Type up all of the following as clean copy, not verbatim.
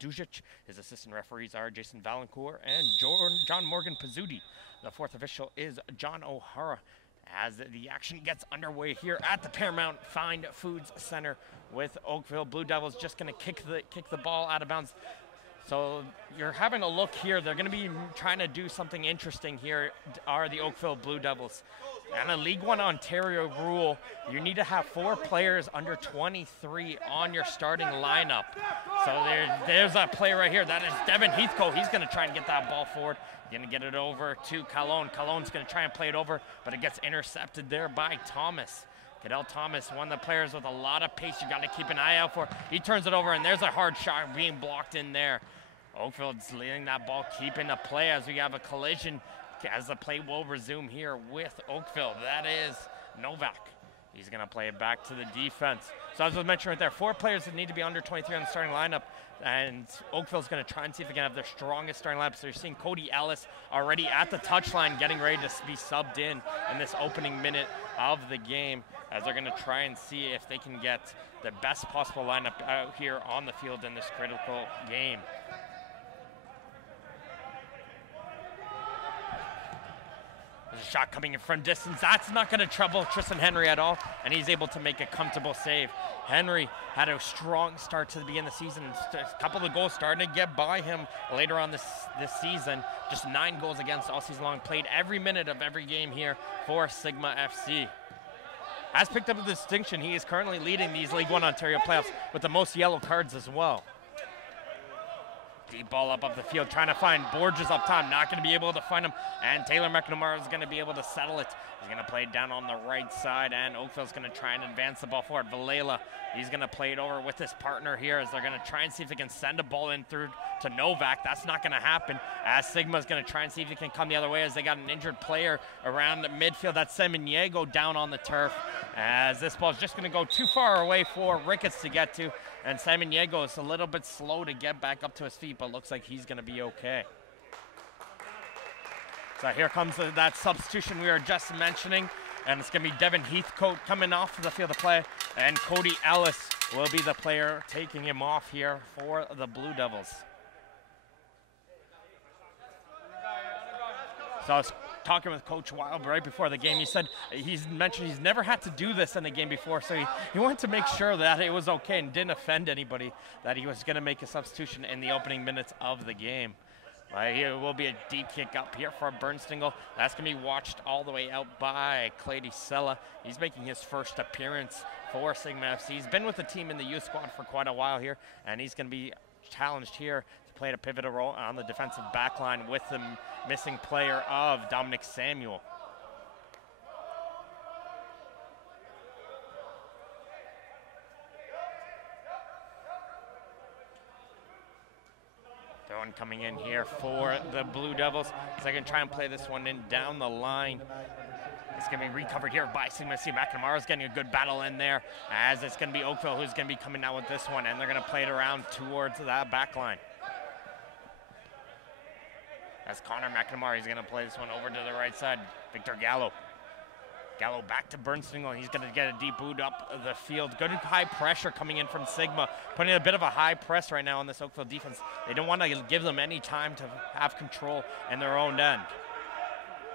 Dujic. His assistant referees are Jason Valancourt and John Morgan Pizzuti. The fourth official is John O'Hara. As the action gets underway here at the Paramount Fine Foods Center with Oakville Blue Devils just going to kick the ball out of bounds. So you're having a look here. They're going to be trying to do something interesting here, are the Oakville Blue Devils. And a League One Ontario rule, you need to have 4 players under 23 on your starting lineup. So there's a play right here. That is Devin Heathcote. He's going to try and get that ball forward. Going to get it over to Calone. Calone's going to try and play it over, but it gets intercepted there by Thomas. Cadell Thomas, one of the players with a lot of pace you got to keep an eye out for. He turns it over, and there's a hard shot being blocked in there. Oakville's leading that ball, keeping the play as we have a collision as the play will resume here with Oakville. That is Novak. He's going to play it back to the defense. So as I was mentioning right there, 4 players that need to be under 23 on the starting lineup, and Oakville's going to try and see if they can have their strongest starting lineup. So you're seeing Cody Ellis already at the touchline getting ready to be subbed in this opening minute of the game, as they're going to try and see if they can get the best possible lineup out here on the field in this critical game. There's a shot coming in from distance. That's not going to trouble Tristan Henry at all, and he's able to make a comfortable save. Henry had a strong start to the beginning of the season. A couple of goals starting to get by him later on this season. Just 9 goals against all season long. Played every minute of every game here for Sigma FC. Has picked up a distinction. He is currently leading these League One Ontario playoffs with the most yellow cards as well. Deep ball up the field, trying to find Borges up top. Not going to be able to find him. And Taylor McNamara is going to be able to settle it. He's going to play it down on the right side, and Oakville's going to try and advance the ball forward. Valela, he's going to play it over with his partner here as they're going to try and see if they can send a ball in through to Novak. That's not going to happen, as Sigma's going to try and see if he can come the other way, as they got an injured player around the midfield. That's Semeniego down on the turf, as this ball is just going to go too far away for Ricketts to get to. And Semeniego is a little bit slow to get back up to his feet, but looks like he's going to be okay. So here comes that substitution we were just mentioning, and it's going to be Devin Heathcote coming off the field of play, and Cody Ellis will be the player taking him off here for the Blue Devils. So I was talking with Coach Wild right before the game. He said he's mentioned he's never had to do this in a game before, so he wanted to make sure that it was okay and didn't offend anybody, that he was going to make a substitution in the opening minutes of the game. Here will be a deep kick up here for Bernstingle. That's going to be watched all the way out by Clady Sella. He's making his first appearance for Sigma FC. He's been with the team in the youth squad for quite a while here, and he's going to be challenged here to play a pivotal role on the defensive backline with the missing player of Dominic Samuel. One coming in here for the Blue Devils. So they can try and play this one in down the line. It's going to be recovered here by Sigma FC. McNamara's getting a good battle in there, as it's going to be Oakville who's going to be coming out with this one, and they're going to play it around towards that back line. That's Connor McNamara. He's going to play this one over to the right side. Victor Gallo. Gallo back to Bernstingle. He's going to get a deep boot up the field. Good high pressure coming in from Sigma, putting a bit of a high press right now on this Oakville defense. They don't want to give them any time to have control in their own end.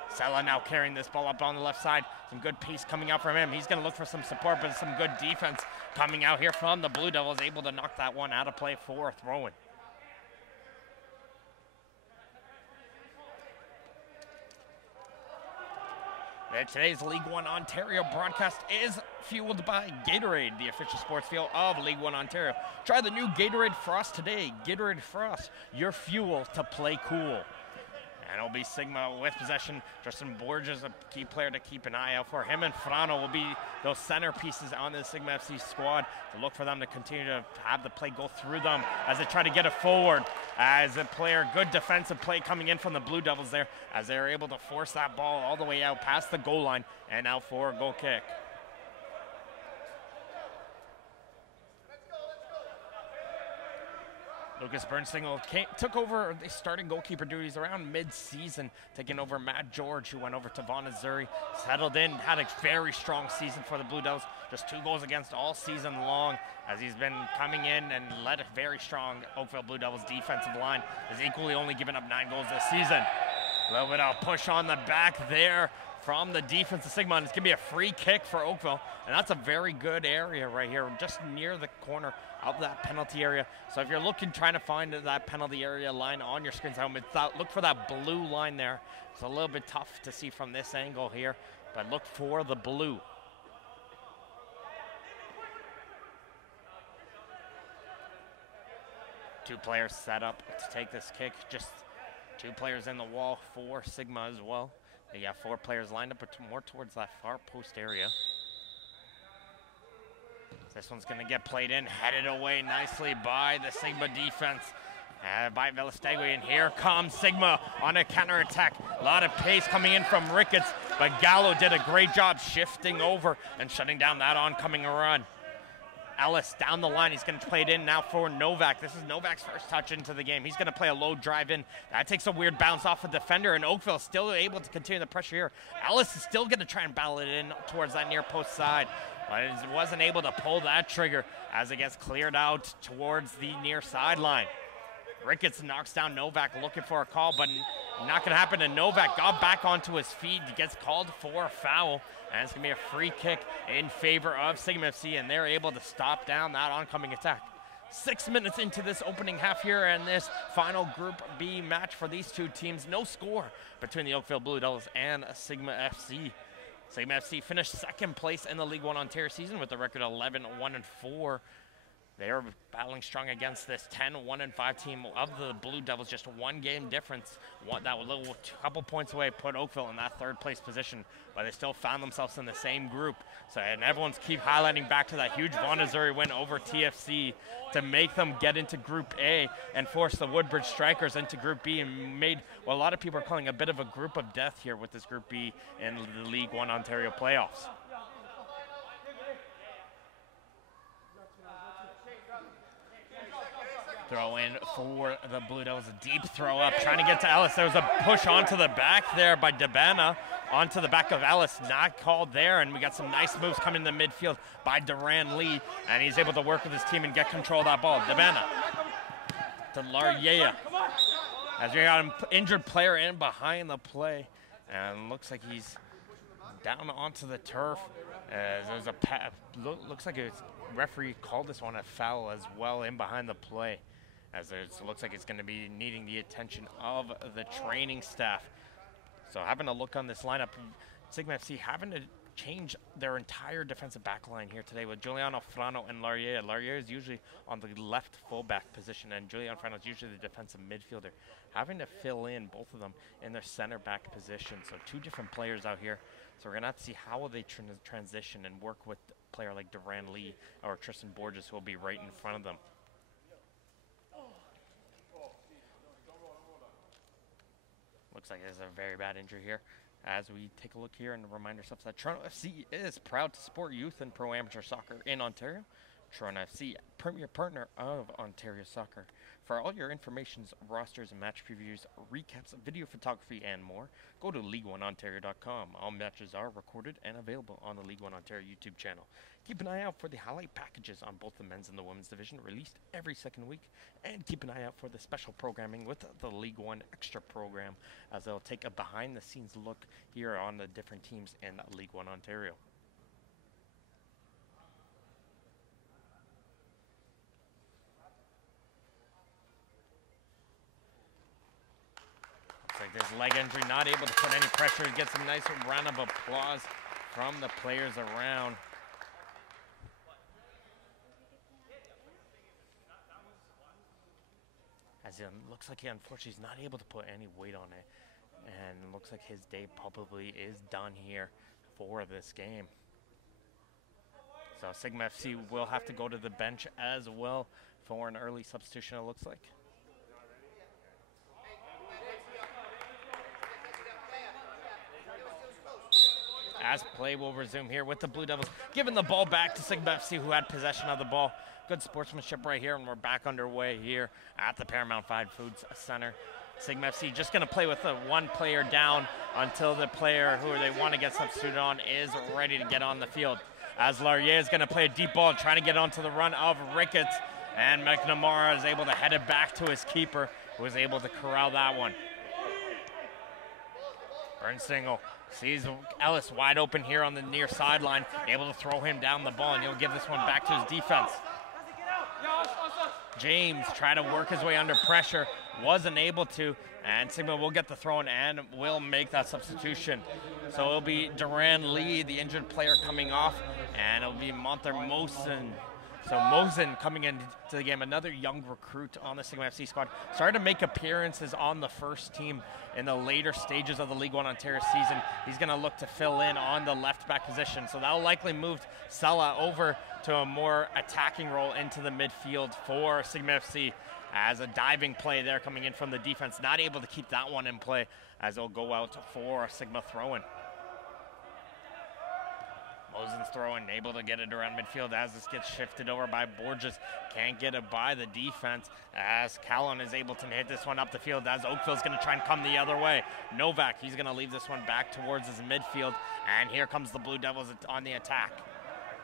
Sella now carrying this ball up on the left side. Some good pace coming out from him. He's going to look for some support, but some good defense coming out here from the Blue Devils, able to knock that one out of play for throw-in. Today's League One Ontario broadcast is fueled by Gatorade, the official sports fuel of League One Ontario. Try the new Gatorade Frost today. Gatorade Frost, your fuel to play cool. And it'll be Sigma with possession. Justin Borges, a key player to keep an eye out for. Him and Frano will be those centerpieces on the Sigma FC squad to look for them to continue to have the play go through them as they try to get it forward. As a player, good defensive play coming in from the Blue Devils there, as they're able to force that ball all the way out past the goal line and out for a goal kick. The Lucas Bernstein took over the starting goalkeeper duties around mid-season, taking over Matt George, who went over to Vaughan Missouri, settled in, had a very strong season for the Blue Devils, just 2 goals against all season long, as he's been coming in and led a very strong Oakville Blue Devils defensive line, has equally only given up 9 goals this season. A little bit of push on the back there from the defense of Sigma, and it's going to be a free kick for Oakville, and that's a very good area right here, just near the corner of that penalty area. So if you're trying to find that penalty area line on your screens, look for that blue line there. It's a little bit tough to see from this angle here, but look for the blue. Two players set up to take this kick, just 2 players in the wall for Sigma as well. They got 4 players lined up, but more towards that far post area. This one's going to get played in, headed away nicely by the Sigma defense, by Velastegui, and here comes Sigma on a counterattack. A lot of pace coming in from Ricketts, but Gallo did a great job shifting over and shutting down that oncoming run. Ellis down the line, he's going to play it in now for Novak. This is Novak's first touch into the game. He's going to play a low drive in. That takes a weird bounce off a defender, and Oakville still able to continue the pressure here. Ellis is still going to try and battle it in towards that near post side, but it wasn't able to pull that trigger as it gets cleared out towards the near sideline. Ricketts knocks down Novak looking for a call, but not going to happen, and Novak got back onto his feet. He gets called for a foul, and it's going to be a free kick in favor of Sigma FC, and they're able to stop down that oncoming attack. 6 minutes into this opening half here, and this final Group B match for these 2 teams. No score between the Oakville Blue Devils and Sigma FC. Sigma FC finished 2nd place in the League 1 Ontario season with a record 11-1-4. They are battling strong against this 10-1-5 team of the Blue Devils, just 1 game difference. That was a couple points away, put Oakville in that 3rd place position, but they still found themselves in the same group. So, and everyone's keep highlighting back to that huge Vaughan Missouri win over TFC to make them get into Group A and force the Woodbridge Strikers into Group B, and made what a lot of people are calling a bit of a group of death here with this Group B in the League 1 Ontario playoffs. Throw in for the Blue Devils, a deep throw up, trying to get to Ellis. There was a push onto the back there by Debana, onto the back of Ellis, not called there, and we got some nice moves coming in the midfield by Duran Lee, and he's able to work with his team and get control of that ball. Debana to Laryea, as we got an injured player in behind the play, and looks like he's down onto the turf. There's a looks like a referee called this one a foul as well in behind the play, as it looks like it's going to be needing the attention of the training staff. So having a look on this lineup, Sigma FC having to change their entire defensive back line here today with Giuliano Frano and Laryea. Laryea is usually on the left fullback position, and Giuliano Frano is usually the defensive midfielder. Having to fill in both of them in their center back position. So 2 different players out here. So we're going to have to see how will they transition and work with a player like Duran Lee or Tristan Borges, who will be right in front of them. Looks like there's a very bad injury here. As we take a look here and remind ourselves that Toronto FC is proud to support youth and pro-amateur soccer in Ontario. Toronto FC, premier partner of Ontario Soccer. For all your information, rosters, and match previews, recaps, video photography, and more, go to League1Ontario.com. All matches are recorded and available on the League 1 Ontario YouTube channel. Keep an eye out for the highlight packages on both the men's and the women's division, released every 2nd week. And keep an eye out for the special programming with the League 1 Extra program, as they'll take a behind-the-scenes look here on the different teams in League 1 Ontario. Like this leg injury, not able to put any pressure. Get some nice round of applause from the players around. As it looks like he unfortunately is not able to put any weight on it, and it looks like his day probably is done here for this game. So Sigma FC will have to go to the bench as well for an early substitution, it looks like. As play will resume here with the Blue Devils, giving the ball back to Sigma FC, who had possession of the ball. good sportsmanship right here, and we're back underway here at the Paramount 5 Foods Center. Sigma FC just going to play with a one player down until the player who they want to get substituted on is ready to get on the field. As Laurier is going to play a deep ball, trying to get onto the run of Ricketts, and McNamara is able to head it back to his keeper, who was able to corral that one. Bernstengel sees Ellis wide open here on the near sideline, able to throw him down the ball, and he'll give this one back to his defense. James trying to work his way under pressure, wasn't able to, and Sigma will get the throw in and will make that substitution. So it'll be Duran Lee, the injured player, coming off, and it'll be Monter Mosen. So Mosen coming into the game, another young recruit on the Sigma FC squad. Started to make appearances on the first team in the later stages of the League One Ontario season. He's going to look to fill in on the left back position. So that'll likely move Sella over to a more attacking role into the midfield for Sigma FC, as a diving play there coming in from the defense. Not able to keep that one in play, as it'll go out for a Sigma throw-in. Mosen's throwing, able to get it around midfield as this gets shifted over by Borges. Can't get it by the defense, as Callan is able to hit this one up the field, as Oakville's going to try and come the other way. Novak, he's going to leave this one back towards his midfield, and here comes the Blue Devils on the attack.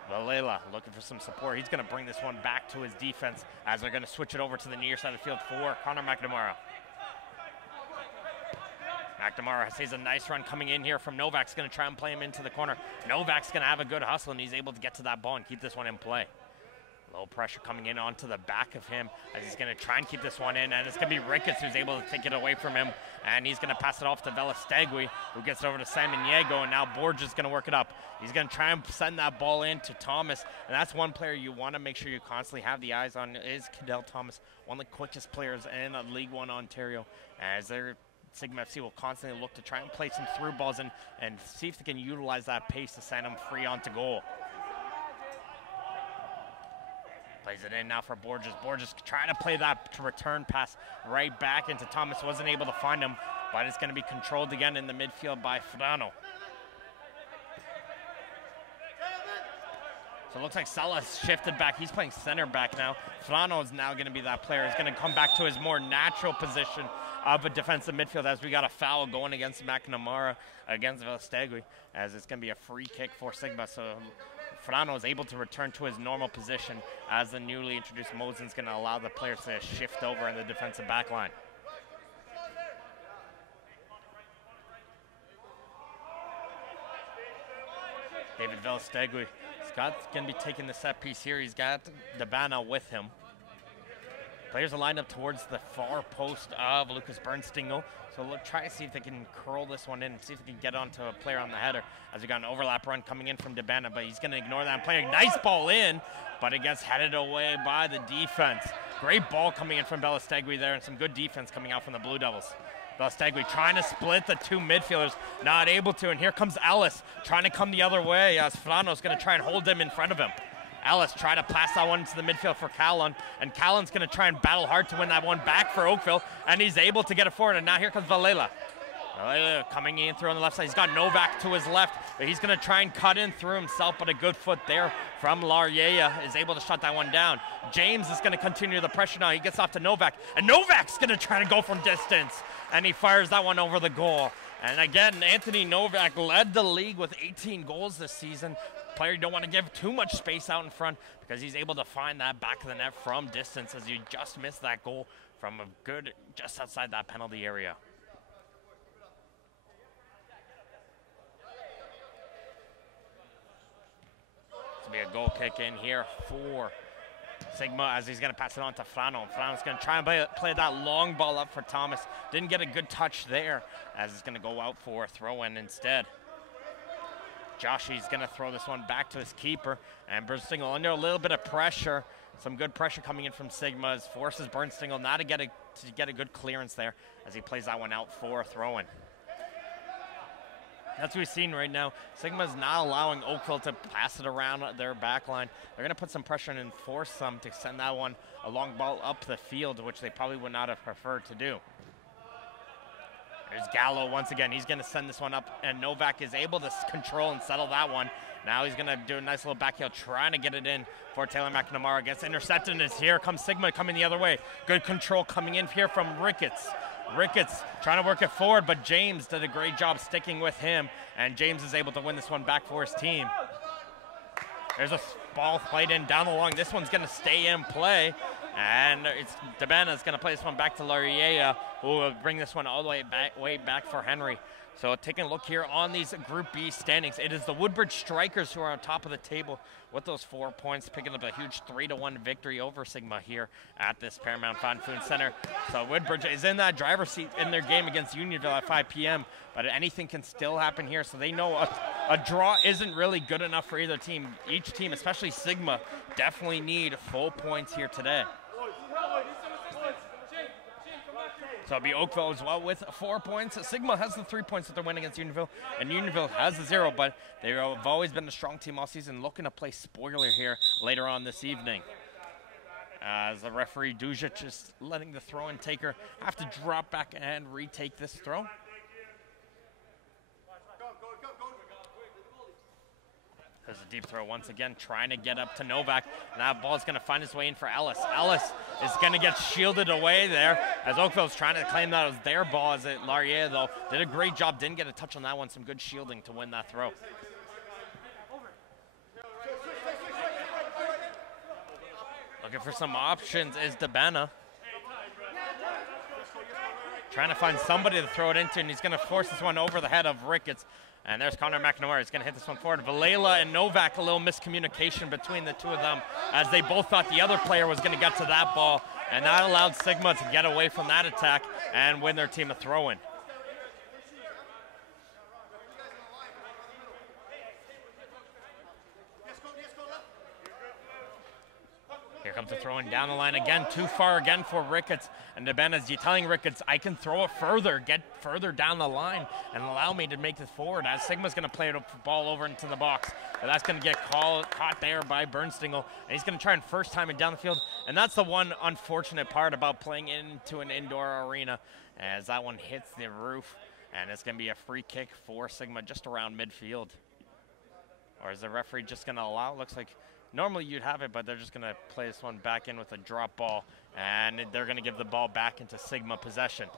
Valela looking for some support. He's going to bring this one back to his defense, as they're going to switch it over to the near side of the field for Connor McNamara. McNamara sees a nice run coming in here from Novak's going to try and play him into the corner. Novak's going to have a good hustle, and he's able to get to that ball and keep this one in play. Low pressure coming in onto the back of him, as he's going to try and keep this one in, and it's going to be Ricketts who's able to take it away from him, and he's going to pass it off to Velastegui, who gets it over to Samaniego, and now Borges is going to work it up. He's going to try and send that ball in to Thomas, and that's one player you want to make sure you constantly have the eyes on, is Cadell Thomas, one of the quickest players in League One Ontario, as they're Sigma FC will constantly look to try and play some through balls and see if they can utilize that pace to send them free onto goal. Plays it in now for Borges. Borges trying to play that return pass right back into Thomas. Wasn't able to find him, but it's going to be controlled again in the midfield by Frano. So it looks like Sala's shifted back. He's playing center back now. Frano is now going to be that player. He's going to come back to his more natural position of a defensive midfield, as we got a foul going against McNamara against Velastegui, as it's going to be a free kick for Sigma. So Frano is able to return to his normal position, as the newly introduced Mosen's going to allow the players to shift over in the defensive back line. David Velastegui, Scott's going to be taking the set piece here. He's got Dabana with him. Players are lined up towards the far post of Lucas Bernstengel. So we'll try to see if they can curl this one in, see if they can get onto a player on the header, as we got an overlap run coming in from Dabana, but he's going to ignore that and play a nice ball in, but it gets headed away by the defense. Great ball coming in from Velastegui there, and some good defense coming out from the Blue Devils. Velastegui trying to split the two midfielders, not able to, and here comes Ellis trying to come the other way, as Frano's going to try and hold him in front of him. Ellis try to pass that one into the midfield for Callan, and Callan's going to try and battle hard to win that one back for Oakville, and he's able to get it forward, and now here comes Valela. Valela coming in through on the left side. He's got Novak to his left, but he's going to try and cut in through himself, but a good foot there from Laurier is able to shut that one down. James is going to continue the pressure now. He gets off to Novak, and Novak's going to try to go from distance, and he fires that one over the goal. And again, Anthony Novak led the league with 18 goals this season. Player you don't want to give too much space out in front, because he's able to find that back of the net from distance, as you just missed that goal from a good just outside that penalty area. This will be a goal kick in here for Sigma, as he's going to pass it on to Frano. Frano's going to try and play that long ball up for Thomas. Didn't get a good touch there, as it's going to go out for a throw-in instead. Joshy's going to throw this one back to his keeper, and Bernstengel under a little bit of pressure. Some good pressure coming in from Sigma, as forces Bernstengel not to get a good clearance there, as he plays that one out for a throw-in. That's what we've seen right now. Sigma's not allowing Oakville to pass it around their back line. They're going to put some pressure and force them to send that one a long ball up the field, which they probably would not have preferred to do. There's Gallo once again. He's going to send this one up, and Novak is able to control and settle that one. Now he's going to do a nice little back heel, trying to get it in for Taylor McNamara. Gets intercepted, and here comes Sigma coming the other way. Good control coming in here from Ricketts. Ricketts trying to work it forward, but James did a great job sticking with him, and James is able to win this one back for his team. There's a ball played in down the long. This one's going to stay in play, and it's Debana's going to play this one back to Laurier, who will bring this one all the way back for Henry. So taking a look here on these Group B standings, it is the Woodbridge Strikers who are on top of the table with those 4 points, picking up a huge 3-1 victory over Sigma here at this Paramount Fan Food Center. So Woodbridge is in that driver's seat in their game against Unionville at 5 p.m., but anything can still happen here. So they know a draw isn't really good enough for either team. Each team, especially Sigma, definitely need full points here today. So it'll be Oakville as well with 4 points. Sigma has the 3 points that they're winning against Unionville, and Unionville has the 0, but they have always been a strong team all season, looking to play spoiler here later on this evening. As the referee Dujic is letting the throw-in taker have to drop back and retake this throw. There's a deep throw once again, trying to get up to Novak. And that ball's going to find its way in for Ellis. Ellis is going to get shielded away there as Oakville's trying to claim that it was their ball. As Laurier, though, did a great job, didn't get a touch on that one. Some good shielding to win that throw. Looking for some options is Debana. Trying to find somebody to throw it into, and he's going to force this one over the head of Ricketts. And there's Connor McNamara. He's going to hit this one forward. Valela and Novak, a little miscommunication between the two of them as they both thought the other player was going to get to that ball. And that allowed Sigma to get away from that attack and win their team a throw-in. Here comes the throw-in down the line again. Too far again for Ricketts. And Debana's telling Ricketts, I can throw it further, get further down the line, and allow me to make this forward. As Sigma's going to play the ball over into the box. But that's going to get caught there by Bernstingle. And he's going to try and first time it down the field. And that's the one unfortunate part about playing into an indoor arena, as that one hits the roof. And it's going to be a free kick for Sigma just around midfield. Or is the referee just going to allow it? Looks like normally you'd have it, but they're just going to play this one back in with a drop ball, and they're going to give the ball back into Sigma possession.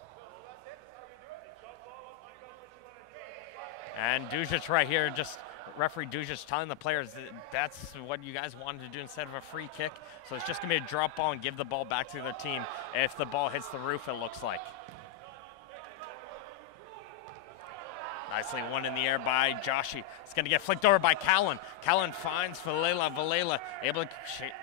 And Dujic right here, just referee Dujic telling the players that that's what you guys wanted to do instead of a free kick. So it's just going to be a drop ball and give the ball back to their team if the ball hits the roof, it looks like. Nicely won in the air by Joshi. It's going to get flicked over by Callan. Callan finds Valela. Valela able to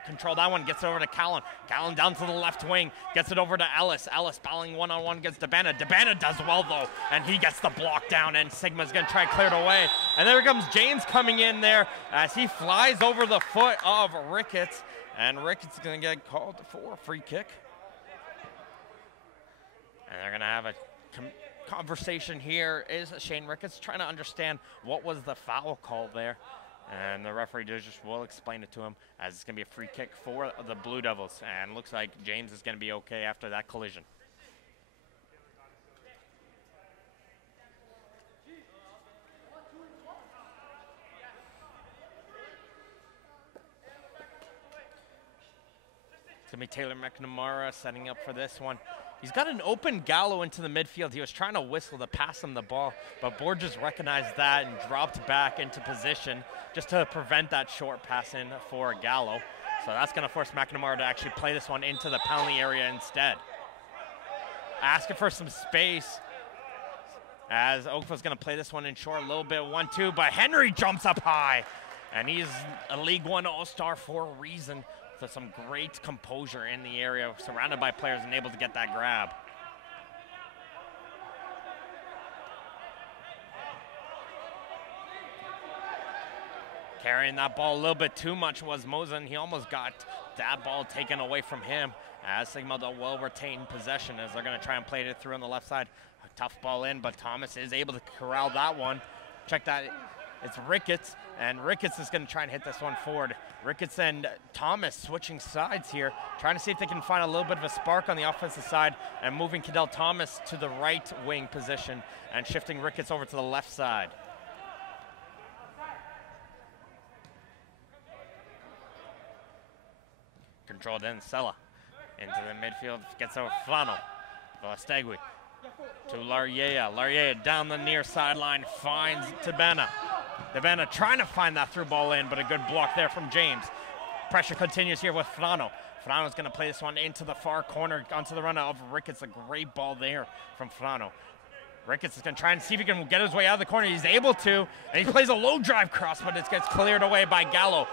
control that one. Gets it over to Callan. Callan down to the left wing. Gets it over to Ellis. Ellis battling one-on-one against Debana. Debana does well, though, and he gets the block down, and Sigma's going to try to clear it away. And there comes James coming in there as he flies over the foot of Ricketts, and Ricketts is going to get called for a free kick. And they're going to have a conversation here. Is Shane Ricketts trying to understand what was the foul call there, and the referee just will explain it to him as it's going to be a free kick for the Blue Devils, and looks like James is going to be okay after that collision. It's going to be Taylor McNamara setting up for this one. He's got an open Gallo into the midfield. He was trying to whistle to pass him the ball, but Borges recognized that and dropped back into position just to prevent that short pass in for Gallo. So that's going to force McNamara to actually play this one into the penalty area instead. Asking for some space as Oakville's going to play this one in short a little bit. 1-2, but Henry jumps up high, and he's a League One All-Star for a reason. So some great composure in the area, surrounded by players and able to get that grab. Carrying that ball a little bit too much was Mosen. He almost got that ball taken away from him as Sigma will retain possession as they're going to try and play it through on the left side. A tough ball in, but Thomas is able to corral that one. Check that. It's Ricketts, and Ricketts is going to try and hit this one forward. Ricketts and Thomas switching sides here, trying to see if they can find a little bit of a spark on the offensive side and moving Cadell Thomas to the right wing position and shifting Ricketts over to the left side. Controlled in, Sella into the midfield, gets over Flano. Velastegui to Larriea. Larriea down the near sideline, finds Tabana. Tabana trying to find that through ball in, but a good block there from James. Pressure continues here with Flano. Flano's going to play this one into the far corner onto the run of Ricketts. A great ball there from Flano. Ricketts is going to try and see if he can get his way out of the corner. He's able to, and he plays a low drive cross, but it gets cleared away by Gallo.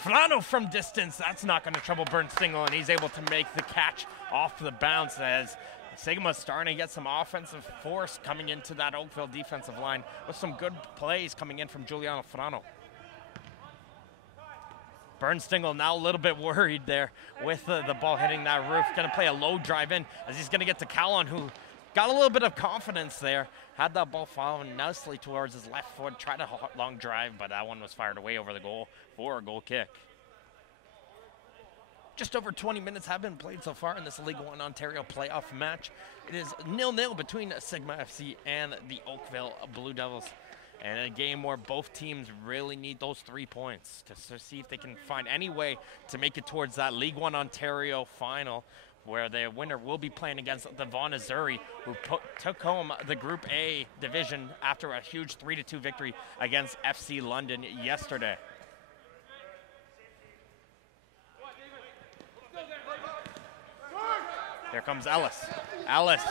Flano from distance, that's not going to trouble Bernstingle, and he's able to make the catch off the bounce as Sigma's starting to get some offensive force coming into that Oakville defensive line with some good plays coming in from Giuliano Flano. Bernstingle now a little bit worried there with the ball hitting that roof. Going to play a low drive in as he's going to get to Callon, who got a little bit of confidence there. Had that ball following nicely towards his left foot. Tried a long drive, but that one was fired away over the goal for a goal kick. Just over 20 minutes have been played so far in this League One Ontario playoff match. It is 0-0 between Sigma FC and the Oakville Blue Devils. And a game where both teams really need those 3 points to see if they can find any way to make it towards that League One Ontario final, where the winner will be playing against the Vaughan Azzurri, who took home the Group A division after a huge 3-2 victory against FC London yesterday. Here comes Ellis. Ellis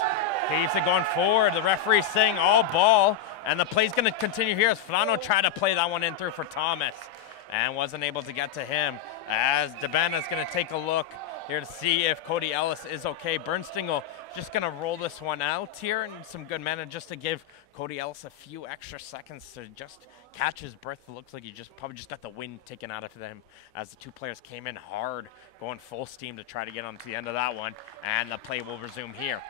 keeps it going forward. The referee's saying all ball, and the play's going to continue here as Flano tried to play that one in through for Thomas and wasn't able to get to him, as Debana's going to take a look here to see if Cody Ellis is okay. Bernstingle just going to roll this one out here, and some good manner just to give Cody Ellis a few extra seconds to just catch his breath. It looks like he probably just got the wind taken out of them as the two players came in hard, going full steam to try to get on to the end of that one, and the play will resume here.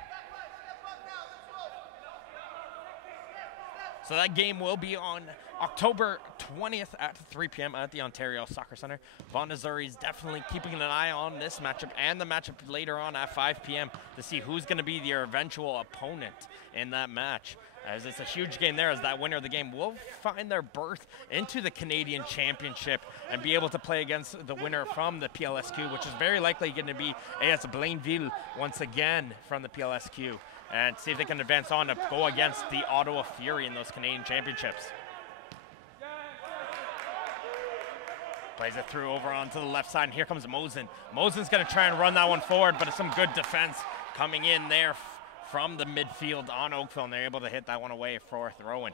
So that game will be on October 20th at 3 p.m. at the Ontario Soccer Centre. Vaughan Azzurri is definitely keeping an eye on this matchup and the matchup later on at 5 p.m. to see who's going to be their eventual opponent in that match, as it's a huge game there, as that winner of the game will find their berth into the Canadian Championship and be able to play against the winner from the PLSQ, which is very likely going to be AS Blainville once again from the PLSQ, and see if they can advance on to go against the Ottawa Fury in those Canadian Championships. Plays it through over onto the left side, and here comes Mosen. Mosen's going to try and run that one forward, but it's some good defense coming in there from the midfield on Oakville, and they're able to hit that one away for a throw-in.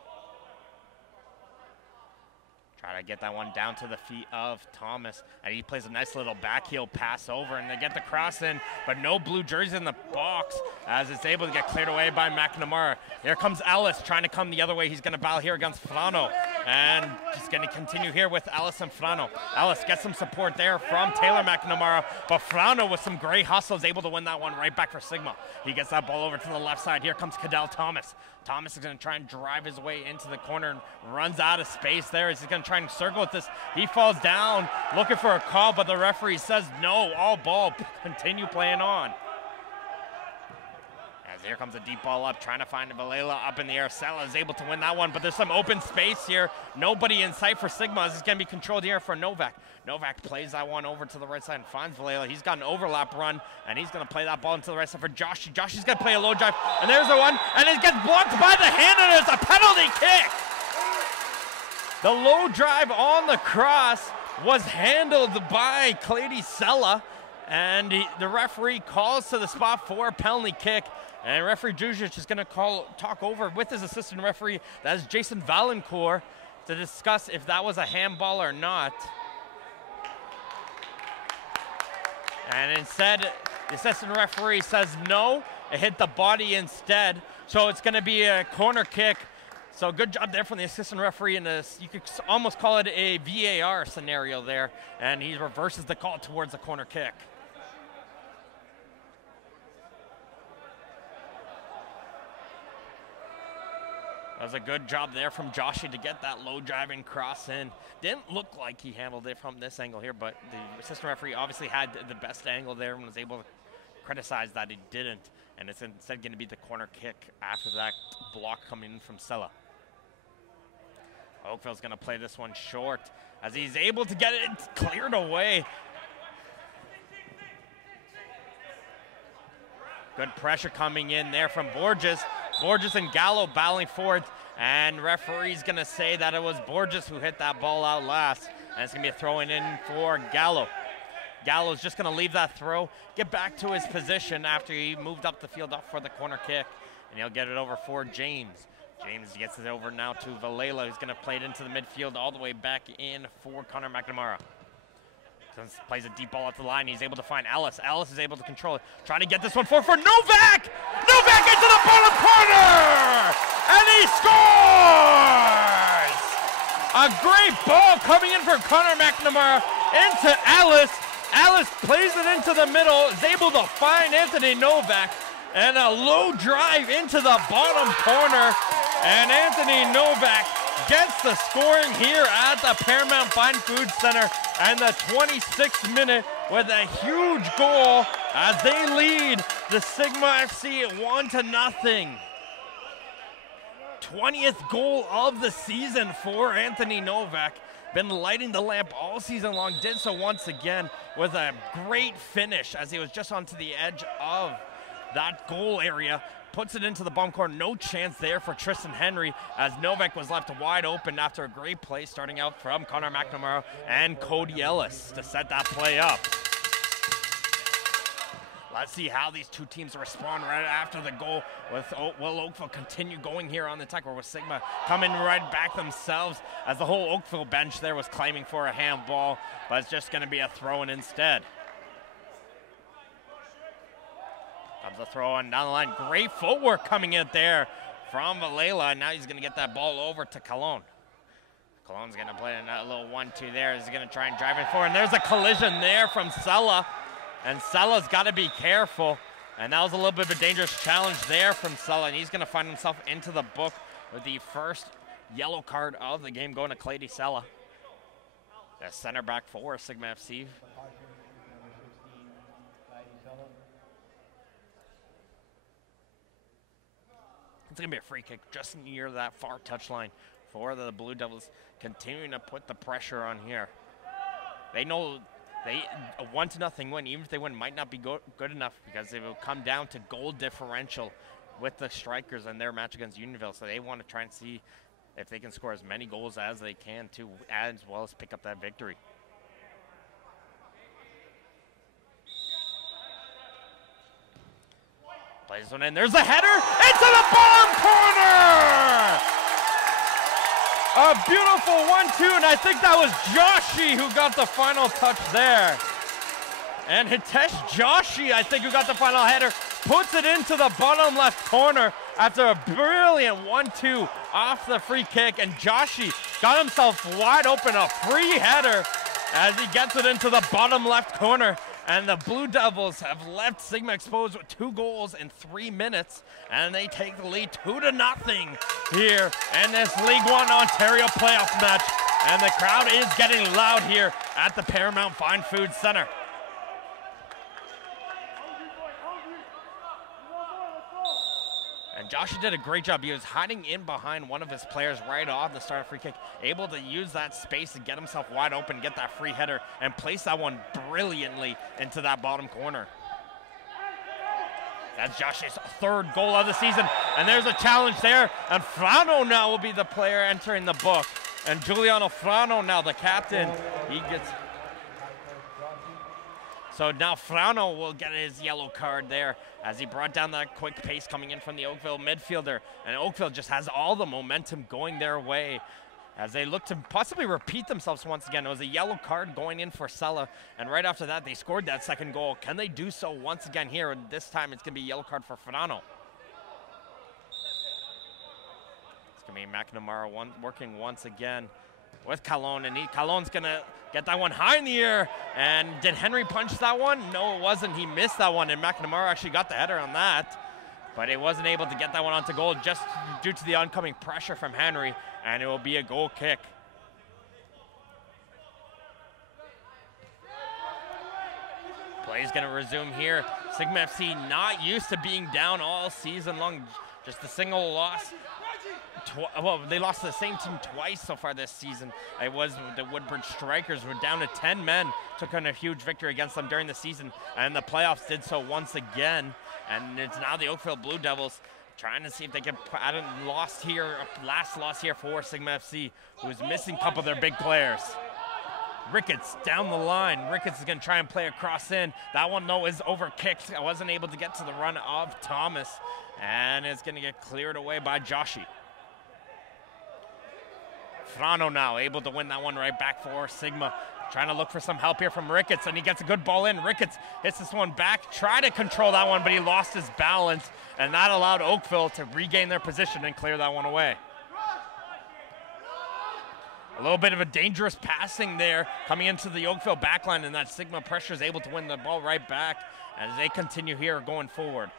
Try to get that one down to the feet of Thomas, and he plays a nice little backheel pass over, and they get the cross in, but no blue jersey in the box as it's able to get cleared away by McNamara. Here comes Ellis trying to come the other way. He's going to battle here against Flano, and just going to continue here with Ellis and Flano. Ellis gets some support there from Taylor McNamara, but Flano with some great hustle is able to win that one right back for Sigma. He gets that ball over to the left side. Here comes Cadell Thomas. Thomas is going to try and drive his way into the corner and runs out of space there. He's going to try and circle with this. He falls down looking for a call, but the referee says no, all ball, continue playing on. As here comes a deep ball up, trying to find Valela up in the air. Sella is able to win that one, but there's some open space here. Nobody in sight for Sigma. This is going to be controlled here for Novak. Novak plays that one over to the right side and finds Valela. He's got an overlap run, and he's going to play that ball into the right side for Joshi. Joshi's going to play a low drive, and there's the one, and it gets blocked by the hand, and it's a penalty kick. The low drive on the cross was handled by Clady Sella, and the referee calls to the spot for a penalty kick. And referee Juzic is going to talk over with his assistant referee, that is Jason Valancourt, to discuss if that was a handball or not. And instead, the assistant referee says no, it hit the body instead. So it's going to be a corner kick. So good job there from the assistant referee in this. You could almost call it a VAR scenario there. And he reverses the call towards the corner kick. That was a good job there from Joshy to get that low driving cross in. Didn't look like he handled it from this angle here, but the assistant referee obviously had the best angle there and was able to criticize that he didn't. And it's instead going to be the corner kick after that block coming in from Sella. Oakville's going to play this one short as he's able to get it cleared away. Good pressure coming in there from Borges. Borges and Gallo battling forward, and referee's going to say that it was Borges who hit that ball out last, and it's going to be a throw-in for Gallo. Gallo's just going to leave that throw, get back to his position after he moved up the field up for the corner kick, and he'll get it over for James. James gets it over now to Valela, who's going to play it into the midfield all the way back in for Connor McNamara. Plays a deep ball at the line. He's able to find Ellis. Ellis is able to control it. Trying to get this one for Novak! Novak into the bottom corner! And he scores! A great ball coming in for Connor McNamara into Ellis. Ellis plays it into the middle, is able to find Anthony Novak, and a low drive into the bottom corner. And Anthony Novak gets the scoring here at the Paramount Fine Food Center, and the 26th minute with a huge goal as they lead the Sigma FC 1-0. 20th goal of the season for Anthony Novak. Been lighting the lamp all season long, did so once again with a great finish as he was just onto the edge of that goal area. Puts it into the bottom corner. No chance there for Tristan Henry as Novak was left wide open after a great play starting out from Connor McNamara and Cody Ellis to set that play up. Let's see how these two teams respond right after the goal. Will Oakville continue going here on the attack, or will Sigma coming right back themselves as the whole Oakville bench there was claiming for a handball, but it's just going to be a throw-in instead. Of the throw in down the line. Great footwork coming in there from Valela. Now he's going to get that ball over to Cologne. Cologne's going to play a little 1-2 there. He's going to try and drive it forward. And there's a collision there from Sella. And Sella's got to be careful. And that was a little bit of a dangerous challenge there from Sella. And he's going to find himself into the book with the first yellow card of the game going to Clady Sella. The center back for Sigma FC. It's going to be a free kick just near that far touchline for the Blue Devils, continuing to put the pressure on here. They know a 1-0 win, even if they win, might not be good enough because it will come down to goal differential with the Strikers and their match against Unionville. So they want to try and see if they can score as many goals as they can to, as well as pick up that victory. Plays this one in. There's a header into the bottom corner! A beautiful 1-2, and I think that was Joshi who got the final touch there. And Hitesh Joshi, I think, who got the final header, puts it into the bottom left corner after a brilliant 1-2 off the free kick. And Joshi got himself wide open, a free header, as he gets it into the bottom left corner. And the Blue Devils have left Sigma exposed with 2 goals in 3 minutes, and they take the lead 2-0 here in this League One Ontario playoff match. And the crowd is getting loud here at the Paramount Fine Food Center. And Joshi did a great job. He was hiding in behind one of his players right off the start of free kick, able to use that space to get himself wide open, get that free header, and place that one brilliantly into that bottom corner. That's Joshi's 3rd goal of the season. And there's a challenge there. And Frano now will be the player entering the book. And Giuliano Frano now, the captain, he gets... So now Frano will get his yellow card there as he brought down that quick pace coming in from the Oakville midfielder. And Oakville just has all the momentum going their way as they look to possibly repeat themselves once again. It was a yellow card going in for Sella, and right after that, they scored that 2nd goal. Can they do so once again here? And this time, it's going to be a yellow card for Frano. It's going to be McNamara working once again with Cologne, and Cologne's going to get that one high in the air. And did Henry punch that one? No, it wasn't. He missed that one, and McNamara actually got the header on that. but it wasn't able to get that one onto goal just due to the oncoming pressure from Henry, and it will be a goal kick. Play is going to resume here. Sigma FC not used to being down all season long, just a single loss. Well, they lost to the same team twice so far this season. It was the Woodbridge Strikers were down to 10 men, took on a huge victory against them during the season, and the playoffs did so once again. And it's now the Oakville Blue Devils trying to see if they can add a last loss here for Sigma FC, who's missing a couple of their big players. Ricketts down the line. Ricketts is going to try and play across in. That one, though, is overkicked. I wasn't able to get to the run of Thomas, and it's going to get cleared away by Joshi. Frano now able to win that one right back for Sigma. Trying to look for some help here from Ricketts, and he gets a good ball in. Ricketts hits this one back, try to control that one, but he lost his balance, and that allowed Oakville to regain their position and clear that one away. A little bit of a dangerous passing there coming into the Oakville backline, and that Sigma pressure is able to win the ball right back as they continue here going forward.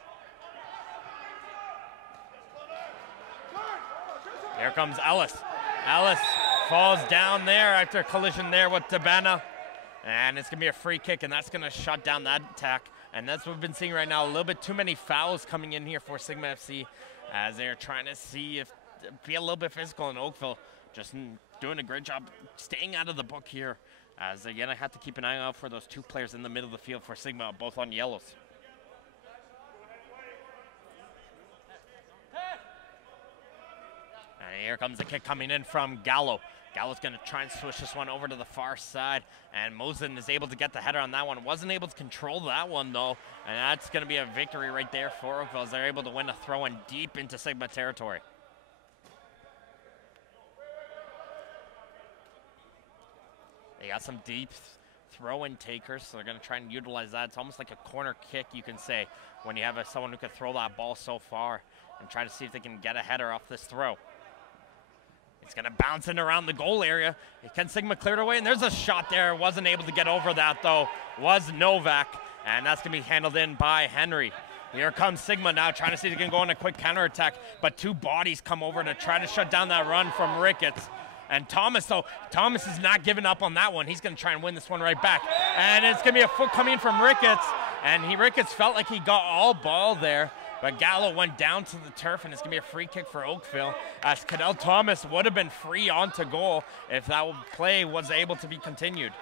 Here comes Ellis. Ellis falls down there after a collision there with Dabana, and it's going to be a free kick, and that's going to shut down that attack. And that's what we've been seeing right now, a little bit too many fouls coming in here for Sigma FC as they're trying to see if be a little bit physical, in Oakville just doing a great job staying out of the book here, as they're going to have to keep an eye out for those two players in the middle of the field for Sigma, both on yellows. And here comes the kick coming in from Gallo. Gallo's going to try and switch this one over to the far side, and Mosen is able to get the header on that one. Wasn't able to control that one, though, and that's going to be a victory right there for Oakville as they're able to win a throw-in deep into Sigma territory. They got some deep throw-in takers, so they're going to try and utilize that. It's almost like a corner kick, you can say, when you have someone who can throw that ball so far and try to see if they can get a header off this throw. It's going to bounce in around the goal area. Can Sigma clear it away? And there's a shot there. Wasn't able to get over that, though, was Novak. And that's going to be handled in by Henry. Here comes Sigma now, trying to see if they can go on a quick counterattack. But two bodies come over to try to shut down that run from Ricketts. And Thomas, though, Thomas is not giving up on that one. He's going to try and win this one right back. And it's going to be a foot coming from Ricketts. And Ricketts felt like he got all ball there. But Gallo went down to the turf, and it's going to be a free kick for Oakville, as Cadell Thomas would have been free onto goal if that play was able to be continued.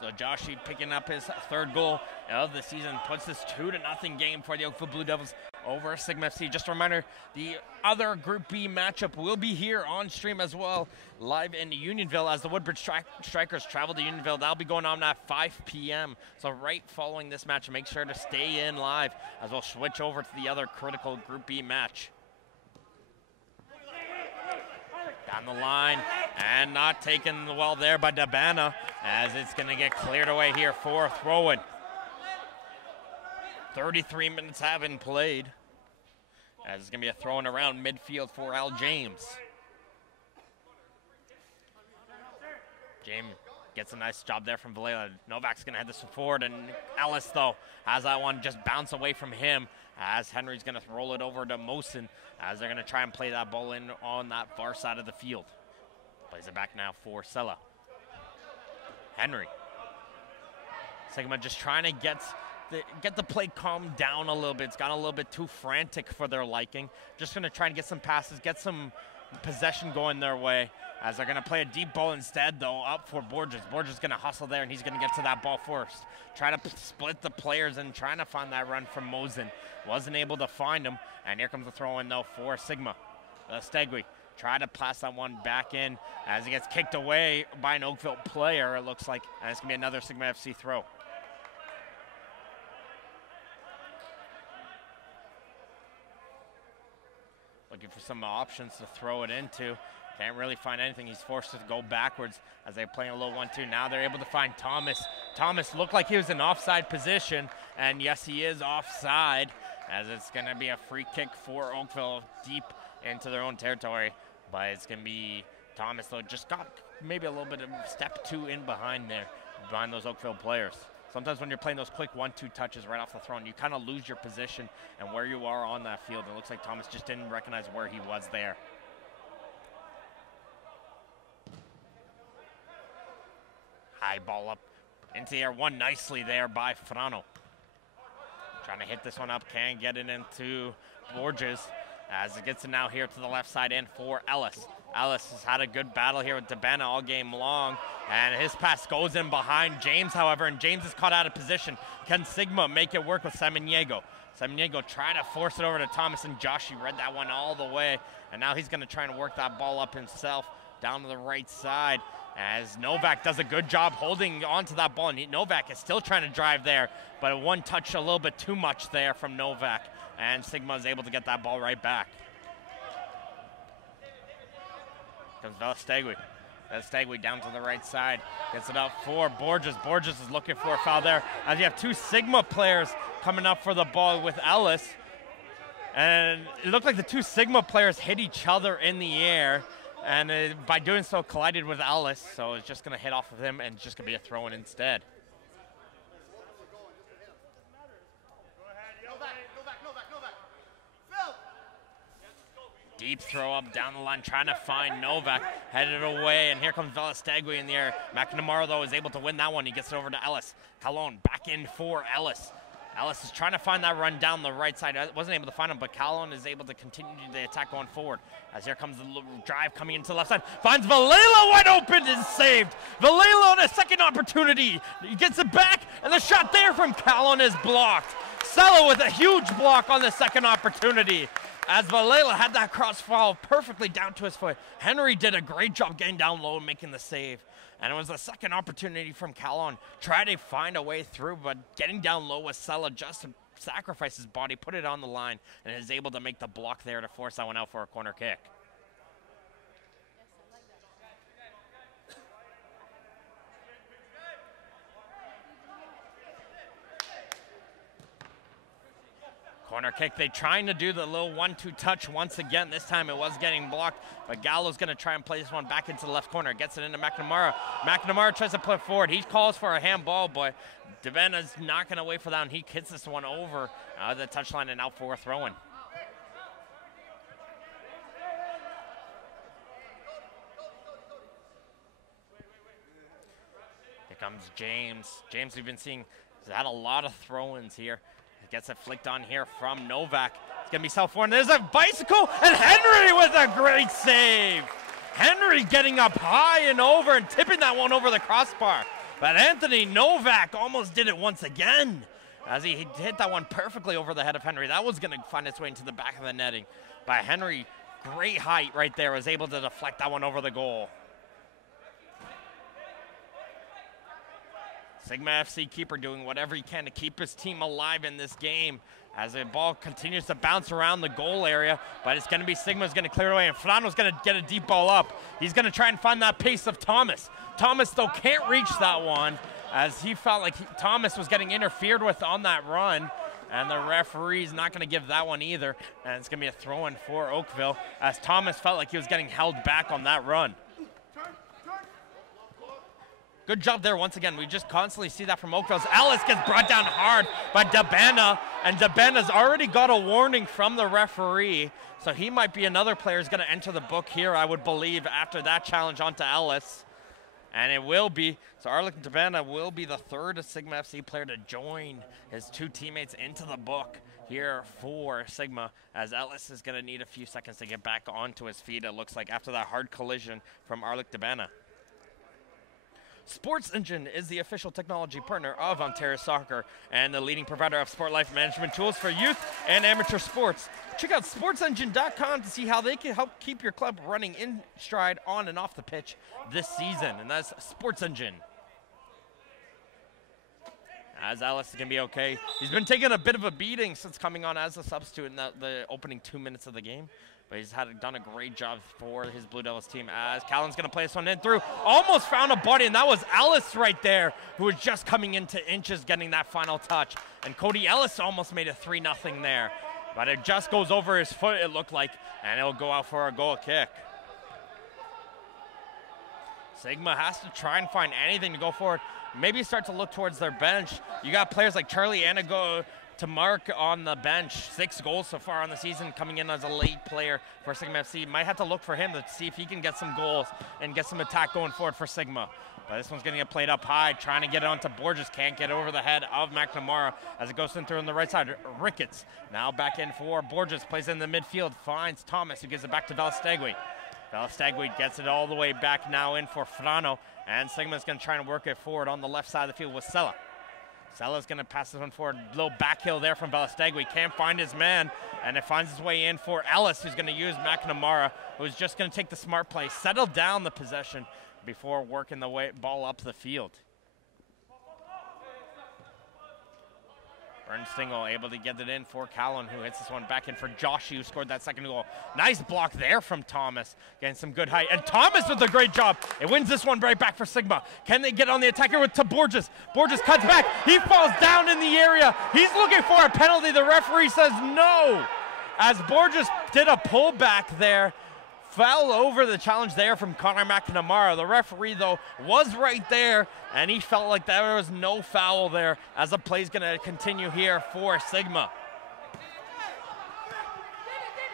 So Joshi picking up his third goal of the season, puts this 2-0 game for the Oakville Blue Devils over Sigma FC. Just a reminder, the other Group B matchup will be here on stream as well, live in Unionville as the Woodbridge Strikers travel to Unionville. That'll be going on at 5 p.m. So right following this match, make sure to stay in live as we'll switch over to the other critical Group B match. Down the line, and not taken well there by Dabana, as it's going to get cleared away here for throw-in. 33 minutes have been played, as it's going to be a throw-in around midfield for Al James. James gets a nice job there from Valela. Novak's going to head this forward, and Ellis, though, has that one just bounce away from him, as Henry's going to roll it over to Mosen, as they're going to try and play that ball in on that far side of the field. Plays it back now for Sella. Henry. Sigma just trying to get the play calmed down a little bit. It's gotten a little bit too frantic for their liking. Just going to try and get some passes, get some possession going their way, as they're going to play a deep ball instead, though, up for Borges. Borges is going to hustle there, and he's going to get to that ball first. Try to split the players and trying to find that run from Mosen. Wasn't able to find him, and here comes the throw-in, though, for Sigma. Stegui try to pass that one back in as he gets kicked away by an Oakville player, it looks like, and it's going to be another Sigma FC throw. Looking for some options to throw it into. Can't really find anything. He's forced to go backwards as they're playing a little 1-2. Now they're able to find Thomas. Thomas looked like he was in offside position, and yes, he is offside, as it's going to be a free kick for Oakville deep into their own territory. But it's going to be Thomas, though, just got maybe a little bit of step two in behind there, behind those Oakville players. Sometimes when you're playing those quick 1-2 touches right off the throw, you kind of lose your position and where you are on that field. It looks like Thomas just didn't recognize where he was there. High ball up into the air, won nicely there by Frano. Trying to hit this one up, can't get it into Borges as it gets it now here to the left side in for Ellis. Ellis has had a good battle here with Debena all game long, and his pass goes in behind James, however, and James is caught out of position. Can Sigma make it work with Samaniego? Samaniego trying to force it over to Thomas, and Joshi read that one all the way, and now he's going to try and work that ball up himself down to the right side, as Novak does a good job holding on to that ball. And Novak is still trying to drive there, but one touch a little bit too much there from Novak, and Sigma is able to get that ball right back. Comes Velastegui. Velastegui down to the right side, gets it up for Borges. Borges is looking for a foul there, as you have two Sigma players coming up for the ball with Ellis, and it looked like the two Sigma players hit each other in the air, and by doing so collided with Ellis, so it's just going to hit off of him and it's just going to be a throw-in instead. Deep throw up down the line, trying to find Novak, headed away, and here comes Velastegui in the air. McNamara, though, is able to win that one. He gets it over to Ellis. Calon back in for Ellis. Ellis is trying to find that run down the right side. Wasn't able to find him, but Calon is able to continue the attack going forward. As here comes the drive coming into the left side. Finds Valela wide open and saved. Valela on a second opportunity. He gets it back, and the shot there from Calon is blocked. Sella with a huge block on the second opportunity, as Valela had that cross fall perfectly down to his foot. Henry did a great job getting down low and making the save. And it was the second opportunity from Calon. Tried to find a way through, but getting down low was Sella just to sacrifice his body, put it on the line, and is able to make the block there to force that one out for a corner kick. Corner kick, they trying to do the little 1-2 touch once again. This time it was getting blocked, but Gallo's going to try and play this one back into the left corner. Gets it into McNamara. McNamara tries to put forward. He calls for a handball, but Devena's not going to wait for that, and he hits this one over the touchline and out for a throw-in. Here comes James. James, we've been seeing, has had a lot of throw-ins here. Gets it flicked on here from Novak. It's going to be South Florida. There's a bicycle, and Henry with a great save. Henry getting up high and over and tipping that one over the crossbar. But Anthony Novak almost did it once again, as he hit that one perfectly over the head of Henry. That was going to find its way into the back of the netting. But Henry, great height right there, was able to deflect that one over the goal. Sigma FC keeper doing whatever he can to keep his team alive in this game, as the ball continues to bounce around the goal area, but it's going to be Sigma's going to clear it away, and Frano's going to get a deep ball up. He's going to try and find that pace of Thomas. Thomas, though, can't reach that one, as he felt like Thomas was getting interfered with on that run, and the referee's not going to give that one either, and it's going to be a throw-in for Oakville, as Thomas felt like he was getting held back on that run. Good job there once again. We just constantly see that from Oakville. Ellis gets brought down hard by Debena, and Debena's already got a warning from the referee, so he might be another player who's going to enter the book here, I would believe, after that challenge onto Ellis. And it will be, so Arlington Debena will be the third Sigma FC player to join his two teammates into the book here for Sigma, as Ellis is going to need a few seconds to get back onto his feet, it looks like, after that hard collision from Arlington Debena. Sports Engine is the official technology partner of Ontario Soccer and the leading provider of sport life management tools for youth and amateur sports. Check out sportsengine.com to see how they can help keep your club running in stride on and off the pitch this season, and that's Sports Engine. As Ellis is going to be okay. He's been taking a bit of a beating since coming on as a substitute in the opening 2 minutes of the game. But he's done a great job for his Blue Devils team, as Callan's going to play this one in through. Almost found a body, and that was Ellis right there, who was just coming into inches getting that final touch. And Cody Ellis almost made it 3-0 there. But it just goes over his foot, it looked like, and it'll go out for a goal kick. Sigma has to try and find anything to go forward. maybe start to look towards their bench. You got players like Charlie Anago to mark on the bench. 6 goals so far on the season, coming in as a late player for Sigma FC. Might have to look for him to see if he can get some goals and get some attack going forward for Sigma. But this one's going to get played up high, trying to get it onto Borges. Can't get over the head of McNamara as it goes in through on the right side. Ricketts now back in for Borges. Plays in the midfield, finds Thomas, who gives it back to Velastegui. Velastegui gets it all the way back now in for Frano. And Sigma's going to try and work it forward on the left side of the field with Sella. Sella's going to pass this one forward. Little back heel there from Velastegui. Can't find his man. And it finds its way in for Ellis, who's going to use McNamara, who's just going to take the smart play, settle down the possession before working the ball up the field. Bernstingle able to get it in for Callan, who hits this one back in for Joshi, who scored that second goal. Nice block there from Thomas, getting some good height. And Thomas with a great job. It wins this one right back for Sigma. Can they get on the attacker to Borges? Borges cuts back. He falls down in the area. He's looking for a penalty. The referee says no. As Borges did a pullback there, fell over the challenge there from Connor McNamara. The referee, though, was right there, and he felt like there was no foul there as the play's going to continue here for Sigma.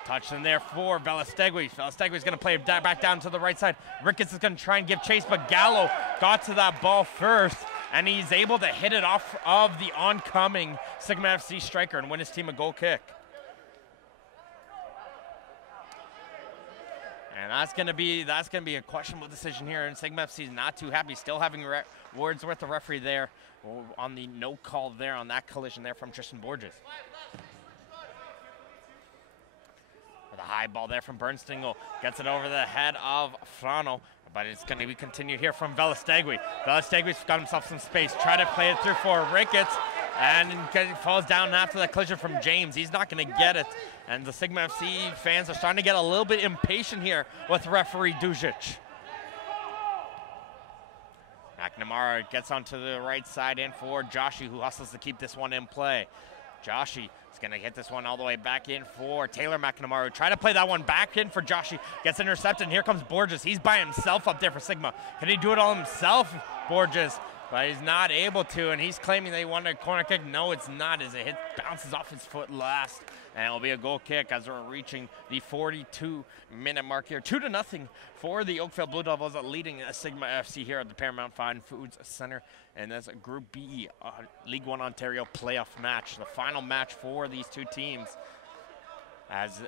Touch in there for Velastegui. Velastegui's going to play back down to the right side. Ricketts is going to try and give chase, but Gallo got to that ball first, and he's able to hit it off of the oncoming Sigma FC striker and win his team a goal kick. And that's gonna be a questionable decision here, and Sigma FC is not too happy. Still having words with the referee there on the no call there on that collision there from Tristan Borges. With a high ball there from Bernstingle, gets it over the head of Frano, but it's gonna be continued here from Velastegui. Velastegui's got himself some space, try to play it through for Ricketts, and falls down after that collision from James. He's not going to get it. And the Sigma FC fans are starting to get a little bit impatient here with referee Dujic. McNamara gets onto the right side in for Joshi, who hustles to keep this one in play. Joshi is going to hit this one all the way back in for Taylor McNamara. Try to play that one back in for Joshi. Gets intercepted, and here comes Borges. He's by himself up there for Sigma. Can he do it all himself, Borges? But he's not able to, and he's claiming they want a corner kick. No, it's not, as it bounces off his foot last. And it'll be a goal kick as we're reaching the 42-minute mark here. 2-0 for the Oakville Blue Devils, leading Sigma FC here at the Paramount Fine Foods Center. And that's a Group B League One Ontario playoff match, the final match for these two teams, as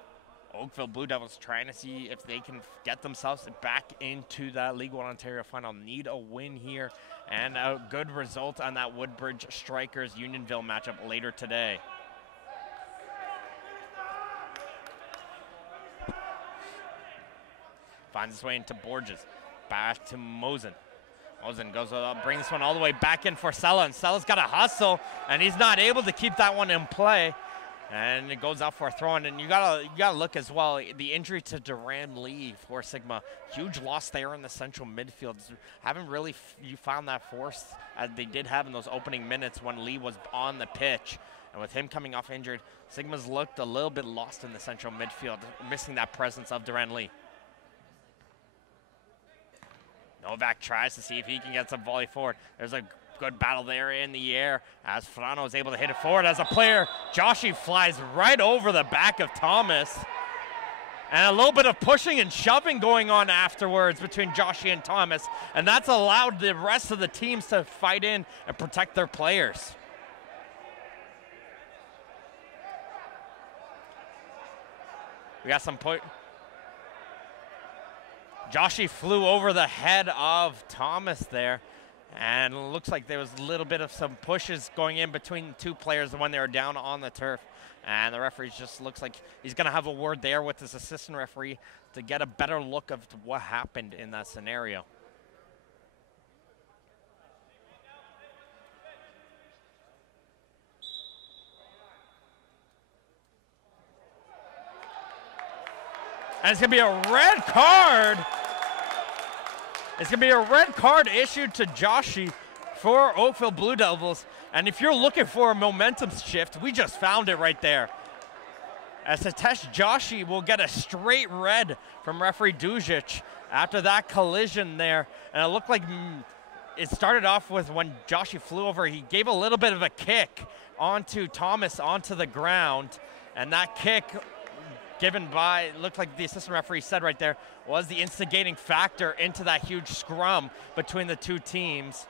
Oakville Blue Devils trying to see if they can get themselves back into that League One Ontario final. Need a win here and a good result on that Woodbridge Strikers Unionville matchup later today. Finds his way into Borges. Back to Mosen. Mosen goes up, brings this one all the way back in for Sella, and Sella's got a hustle, and he's not able to keep that one in play. And it goes out for a throw-in, and you gotta look as well. The injury to Duran Lee for Sigma, huge loss there in the central midfield. Haven't really you found that force as they did have in those opening minutes when Lee was on the pitch. And with him coming off injured, Sigma's looked a little bit lost in the central midfield, missing that presence of Duran Lee. Novak tries to see if he can get some volley forward. There's a good battle there in the air as Frano is able to hit it forward. As a player, Joshi flies right over the back of Thomas. And a little bit of pushing and shoving going on afterwards between Joshi and Thomas. And that's allowed the rest of the teams to fight in and protect their players. We got some Joshi flew over the head of Thomas there, and it looks like there was a little bit of some pushes going in between two players when they were down on the turf. And the referee just looks like he's going to have a word there with his assistant referee to get a better look of what happened in that scenario. And it's going to be a red card. It's going to be a red card issued to Joshi for Oakville Blue Devils. And if you're looking for a momentum shift, we just found it right there. As Hitesh Joshi will get a straight red from referee Dujic after that collision there. And it looked like it started off with when Joshy flew over, he gave a little bit of a kick onto Thomas onto the ground, and that kick given by, it looked like the assistant referee said right there, was the instigating factor into that huge scrum between the two teams.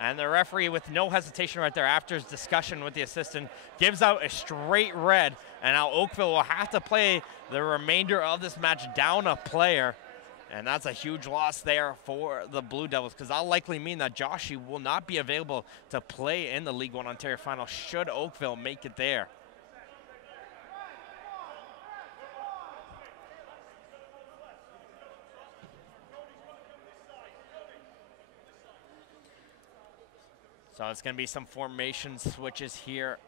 And the referee, with no hesitation right there after his discussion with the assistant, gives out a straight red, and now Oakville will have to play the remainder of this match down a player. And that's a huge loss there for the Blue Devils, because that'll likely mean that Joshy will not be available to play in the League One Ontario final should Oakville make it there. So it's going to be some formation switches here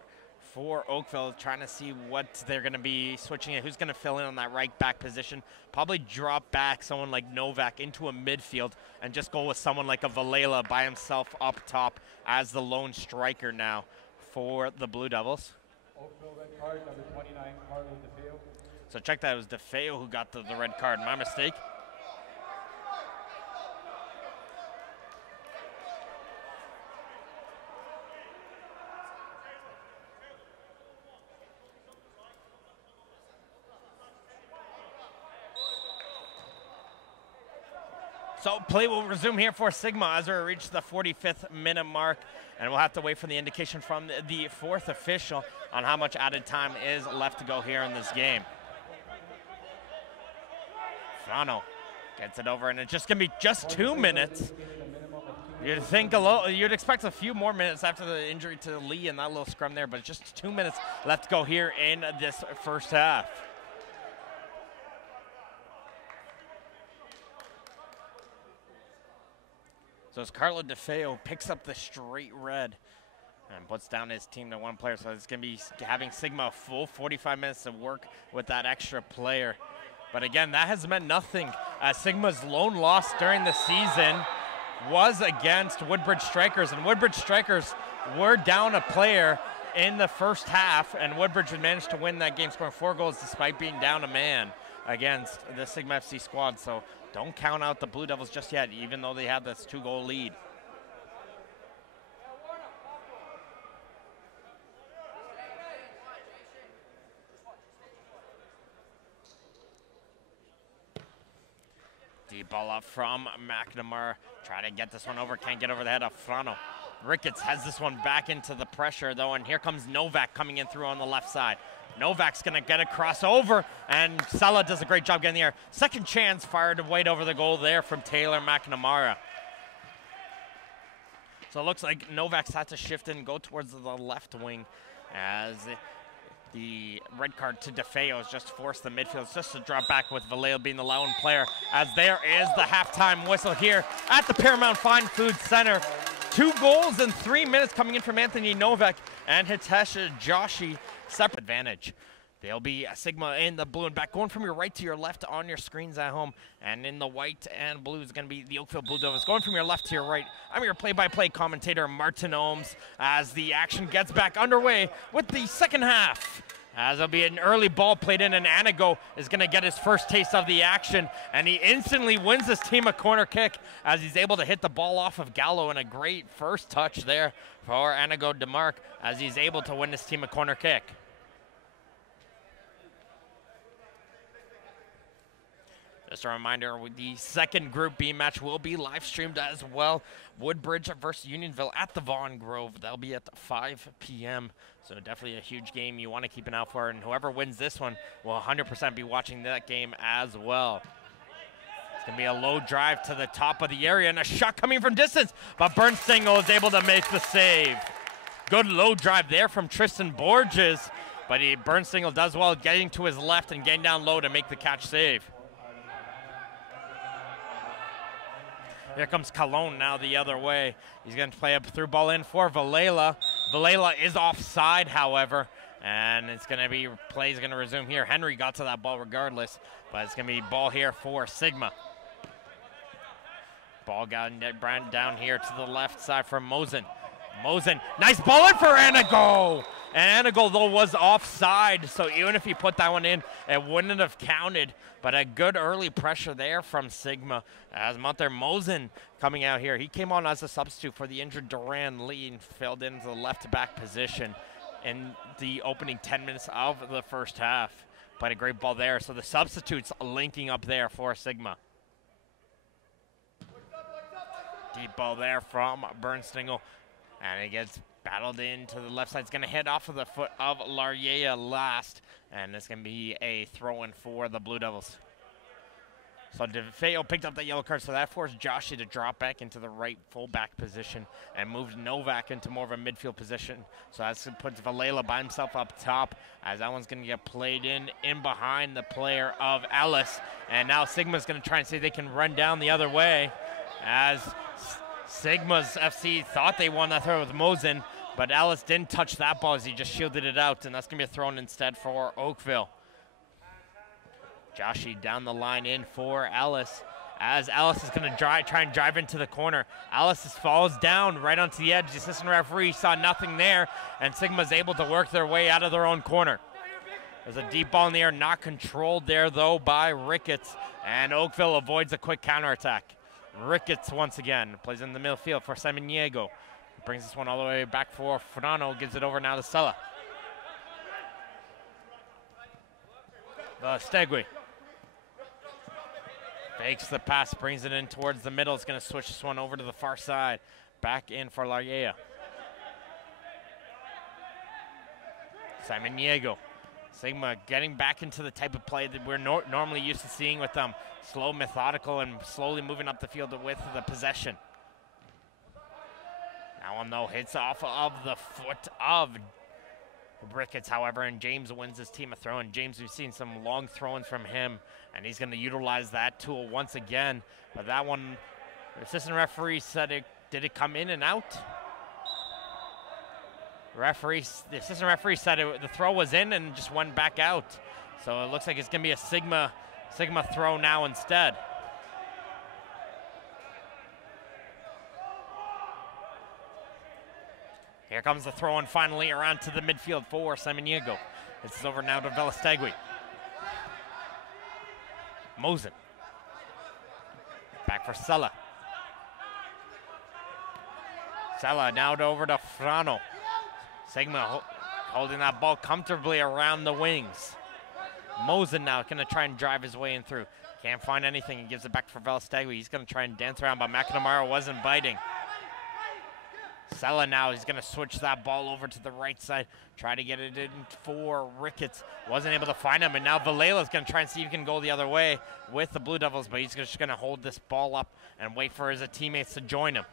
for Oakville, trying to see what they're going to be switching in. Who's going to fill in on that right back position? Probably drop back someone like Novak into a midfield and just go with someone like a Valela by himself up top as the lone striker now for the Blue Devils. Oakville red card, number 29, Carlo DeFeo. So check that, it was DeFeo who got the red card. My mistake. So play will resume here for Sigma as we reach the 45th minute mark, and we'll have to wait for the indication from the fourth official on how much added time is left to go here in this game. Frano gets it over, and it's just going to be just 2 minutes. You'd expect a few more minutes after the injury to Lee and that little scrum there, but just 2 minutes left to go here in this first half. So as Carlo DeFeo picks up the straight red and puts down his team to one player. So it's going to be having Sigma a full 45 minutes to work with that extra player. But again, that has meant nothing. Sigma's lone loss during the season was against Woodbridge Strikers, and Woodbridge Strikers were down a player in the first half, and Woodbridge had managed to win that game, scoring 4 goals despite being down a man against the Sigma FC squad. So don't count out the Blue Devils just yet, even though they had this 2-goal lead. Deep ball up from McNamara. Try to get this one over, can't get over the head of Frano. Ricketts has this one back into the pressure though, and here comes Novak coming in through on the left side. Novak's gonna get a crossover, and Sala does a great job getting the air. Second chance fired wide over the goal there from Taylor McNamara. So it looks like Novak's had to shift in and go towards the left wing as the red card to DeFeo has just forced the midfield. It's just to drop back with Vallejo being the lone player, as there is the halftime whistle here at the Paramount Fine Food Center. 2 goals in 3 minutes coming in from Anthony Novak and Hitesh Joshi. Separate advantage. They'll be Sigma in the blue and back, going from your right to your left on your screens at home. And in the white and blue is going to be the Oakville Blue Devils, going from your left to your right. I'm your play-by-play commentator, Martin Ohms, as the action gets back underway with the second half. As there'll be an early ball played in, and Anago is going to get his first taste of the action, and he instantly wins his team a corner kick as he's able to hit the ball off of Gallo, and a great first touch there for Anago DeMarc as he's able to win his team a corner kick. Just a reminder, the second Group B match will be live streamed as well. Woodbridge versus Unionville at the Vaughan Grove. That'll be at 5 p.m. So definitely a huge game you want to keep an eye out for. And whoever wins this one will 100% be watching that game as well. It's going to be a low drive to the top of the area and a shot coming from distance. But Bernstengel is able to make the save. Good low drive there from Tristan Borges. But Bernstengel does well getting to his left and getting down low to make the catch save. Here comes Colon now the other way. He's going to play a through ball in for Valela. Valela is offside, however, and it's going to be plays going to resume here. Henry got to that ball regardless, but it's going to be ball here for Sigma. Ball got down here to the left side for Mosen. Mosen, nice ball in for Anago, And Anago, though, was offside, so even if he put that one in, it wouldn't have counted. But a good early pressure there from Sigma as Monter Mosen coming out here. He came on as a substitute for the injured Duran Lee and filled into the left-back position in the opening 10 minutes of the first half. Played a great ball there, so the substitutes linking up there for Sigma. Deep ball there from Bernstingle, and it gets battled into the left side. It's going to hit off of the foot of Larriea last, and it's going to be a throw-in for the Blue Devils. So DeFeo picked up that yellow card, so that forced Joshi to drop back into the right fullback position and moved Novak into more of a midfield position. So that puts Valela by himself up top, as that one's going to get played in behind the player of Ellis. And now Sigma's going to try and see if they can run down the other way, as Sigma's FC thought they won that throw with Mosen, but Ellis didn't touch that ball as he just shielded it out, and that's going to be a throw-in instead for Oakville. Joshi down the line in for Ellis, as Ellis is going to try and drive into the corner. Ellis falls down right onto the edge. The assistant referee saw nothing there, and Sigma's able to work their way out of their own corner. There's a deep ball in the air, not controlled there, though, by Ricketts, and Oakville avoids a quick counterattack. Ricketts once again plays in the midfield for Samaniego. Brings this one all the way back for Frano, gives it over now to Sella. Stegui fakes the pass, brings it in towards the middle. It's going to switch this one over to the far side. Back in for Larriea. Samaniego. Sigma getting back into the type of play that we're normally used to seeing with them. Slow, methodical, and slowly moving up the field with the possession. That one, though, hits off of the foot of Ricketts, however, and James wins his team a throw. And James, we've seen some long throw-ins from him, and he's going to utilize that tool once again. But that one, the assistant referee said did it come in and out? The assistant referee said the throw was in and just went back out. So it looks like it's going to be a Sigma throw now instead. Here comes the throw in finally around to the midfield for Samaniego. This is over now to Velastegui. Mosen. Back for Sella. Sella now over to Frano. Sigma holding that ball comfortably around the wings. Mosen now going to try and drive his way in through. Can't find anything. He gives it back for Velastegui. He's going to try and dance around, but McNamara wasn't biting. Sella now, he's going to switch that ball over to the right side, try to get it in for Ricketts. Wasn't able to find him, and now Valela's going to try and see if he can go the other way with the Blue Devils, but he's just going to hold this ball up and wait for his teammates to join him.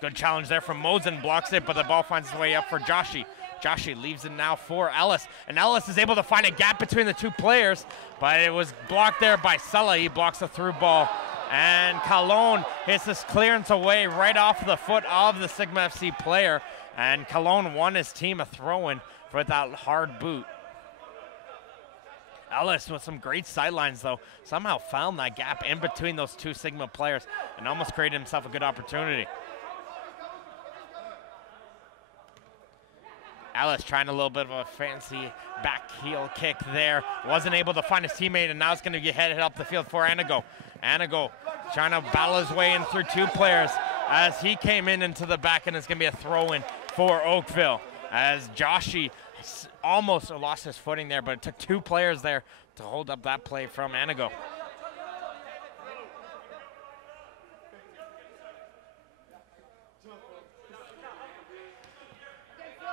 Good challenge there from Mosen, blocks it, but the ball finds its way up for Joshi. Joshi leaves it now for Ellis, and Ellis is able to find a gap between the two players, but it was blocked there by Sella. He blocks a through ball. And Calone hits this clearance away right off the foot of the Sigma FC player. And Calone won his team a throw-in for that hard boot. Ellis with some great sidelines, though, somehow found that gap in between those two Sigma players and almost created himself a good opportunity. Ellis trying a little bit of a fancy back heel kick there. Wasn't able to find his teammate, and now it's going to get headed up the field for Anago. Anago trying to battle his way in through two players as he came into the back, and it's going to be a throw-in for Oakville as Joshi almost lost his footing there, but it took two players there to hold up that play from Anago.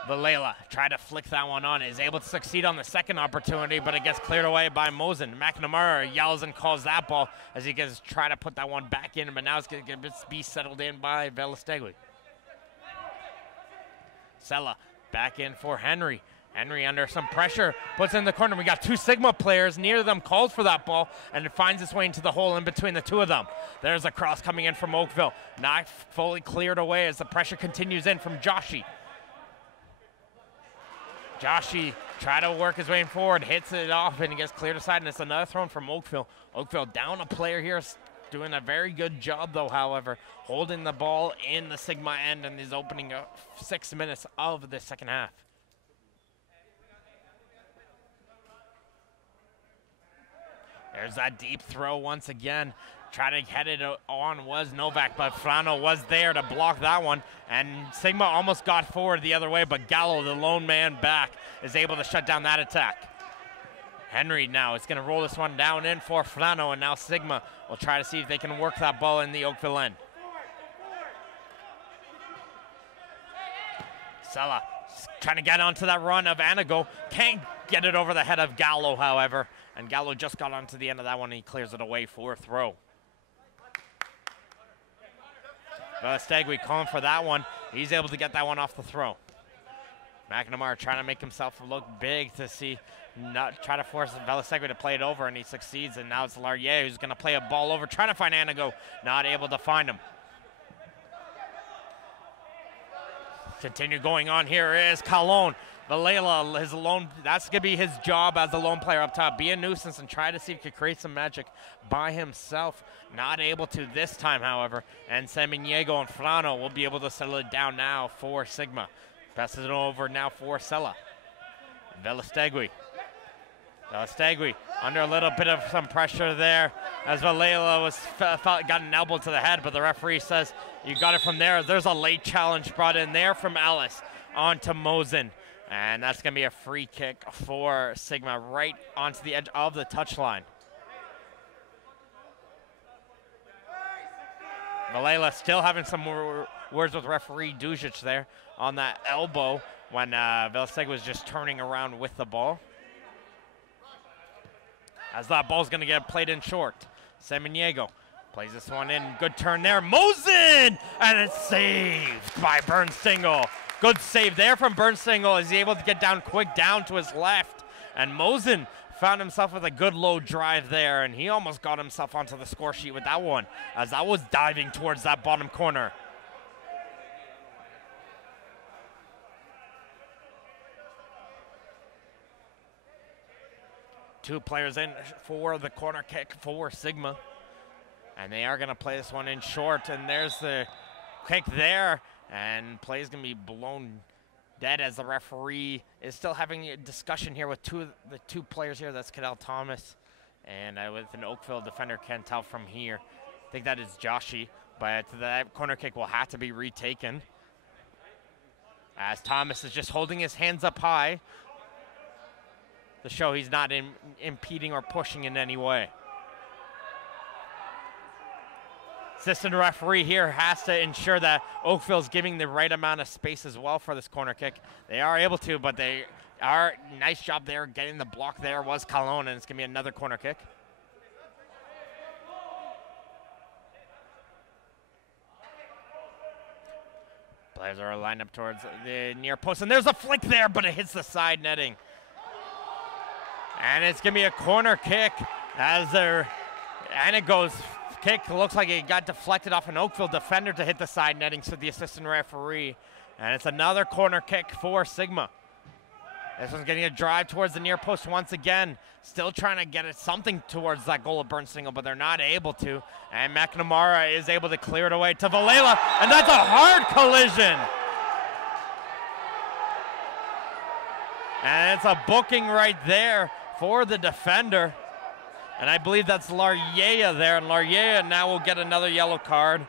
Valela tried to flick that one on, is able to succeed on the second opportunity, but it gets cleared away by Mosen. McNamara yells and calls that ball as he gets try to put that one back in, but now it's going to be settled in by Velastegui. Sella back in for Henry. Henry under some pressure, puts it in the corner. We got two Sigma players near them, calls for that ball, and it finds its way into the hole in between the two of them. There's a cross coming in from Oakville. Not fully cleared away as the pressure continues in from Joshi. Joshi try to work his way forward, hits it off, and he gets cleared aside, and it's another throw from Oakville. Oakville down a player here doing a very good job, though, however, holding the ball in the Sigma end in these opening 6 minutes of the second half. There's that deep throw once again. Trying to head it on was Novak, but Frano was there to block that one. And Sigma almost got forward the other way, but Gallo, the lone man back, is able to shut down that attack. Henry now is going to roll this one down in for Frano, and now Sigma will try to see if they can work that ball in the Oakville end. Sella trying to get onto that run of Anago. Can't get it over the head of Gallo, however. And Gallo just got onto the end of that one, and he clears it away for a throw. Stegui calling for that one. He's able to get that one off the throw. McNamara trying to make himself look big to see, try to force Velastegui to play it over, and he succeeds. And now it's Larrier who's going to play a ball over, trying to find Anago, not able to find him. Continue going on here is Calon. Valela, his lone, that's going to be his job as a lone player up top. Be a nuisance and try to see if he can create some magic by himself. Not able to this time, however. And Samaniego and Frano will be able to settle it down now for Sigma. Passes it over now for Sella. Velastegui. Velastegui under a little bit of some pressure there as Valela got an elbow to the head, but the referee says you got it from there. There's a late challenge brought in there from Alice onto Mosen. And that's going to be a free kick for Sigma right onto the edge of the touchline. Valela still having some more words with referee Dujic there on that elbow when Velastegui was just turning around with the ball. As that ball's going to get played in short. Samaniego plays this one in. Good turn there. Mosen! And it's saved by Bernsingle. Good save there from Bernsingle. Is he able to get down quick down to his left. And Mosen found himself with a good low drive there, and he almost got himself onto the score sheet with that one, as that was diving towards that bottom corner. Two players in for the corner kick for Sigma. And they are going to play this one in short, and there's the kick there. And play is going to be blown dead as the referee is still having a discussion here with the two players here. That's Cadell Thomas and with an Oakville defender, can't tell from here. I think that is Joshi, but that corner kick will have to be retaken. As Thomas is just holding his hands up high to show he's not impeding or pushing in any way. Assistant referee here has to ensure that Oakville's giving the right amount of space as well for this corner kick. They are able to, but they are, nice job there getting the block there was Calon, and it's going to be another corner kick. Players are lined up towards the near post, and there's a flick there, but it hits the side netting. And it's going to be a corner kick as and it goes. Kick looks like it got deflected off an Oakville defender to hit the side netting, so the assistant referee. And it's another corner kick for Sigma. This one's getting a drive towards the near post once again. Still trying to get it something towards that goal of Bernsingle, but they're not able to. And McNamara is able to clear it away to Valela, and that's a hard collision. And it's a booking right there for the defender. And I believe that's Larrier there, and Larrier now will get another yellow card.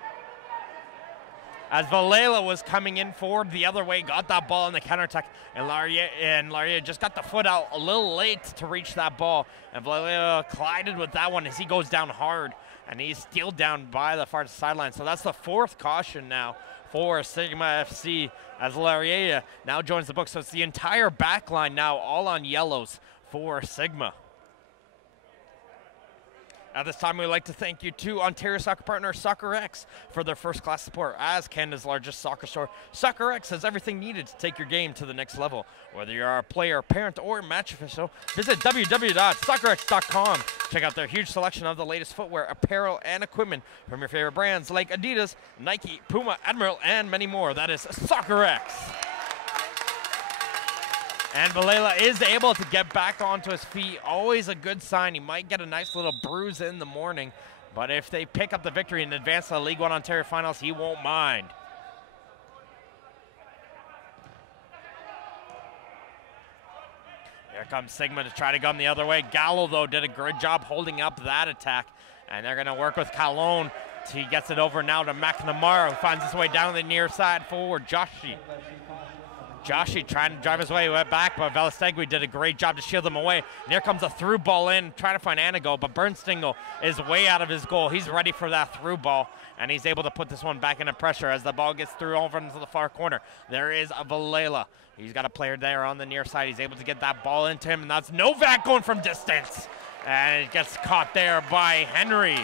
As Valela was coming in forward the other way, got that ball in the counterattack, and Larrier just got the foot out a little late to reach that ball. And Valela collided with that one as he goes down hard, and he's still down by the far sideline. So that's the fourth caution now for Sigma FC as Larrier now joins the book. So it's the entire back line now all on yellows for Sigma. At this time, we'd like to thank you to Ontario soccer partner SoccerX for their first-class support. As Canada's largest soccer store, SoccerX has everything needed to take your game to the next level. Whether you're a player, parent, or match official, visit www.soccerx.com. Check out their huge selection of the latest footwear, apparel, and equipment from your favorite brands like Adidas, Nike, Puma, Admiral, and many more. That is SoccerX. And Valela is able to get back onto his feet. Always a good sign. He might get a nice little bruise in the morning But if they pick up the victory and advance to the League One Ontario Finals, he won't mind. Here comes Sigma to try to come the other way. Gallo, though, did a great job holding up that attack. And they're going to work with Calone. He gets it over now to McNamara, who finds his way down the near side forward. Joshi trying to drive his way back, but Velastegui did a great job to shield him away. And here comes a through ball in, trying to find Anago, but Bernstingle is way out of his goal. He's ready for that through ball, and he's able to put this one back into pressure as the ball gets through over into the far corner. There is a Valela. He's got a player there on the near side. He's able to get that ball into him, and that's Novak going from distance. And it gets caught there by Henry.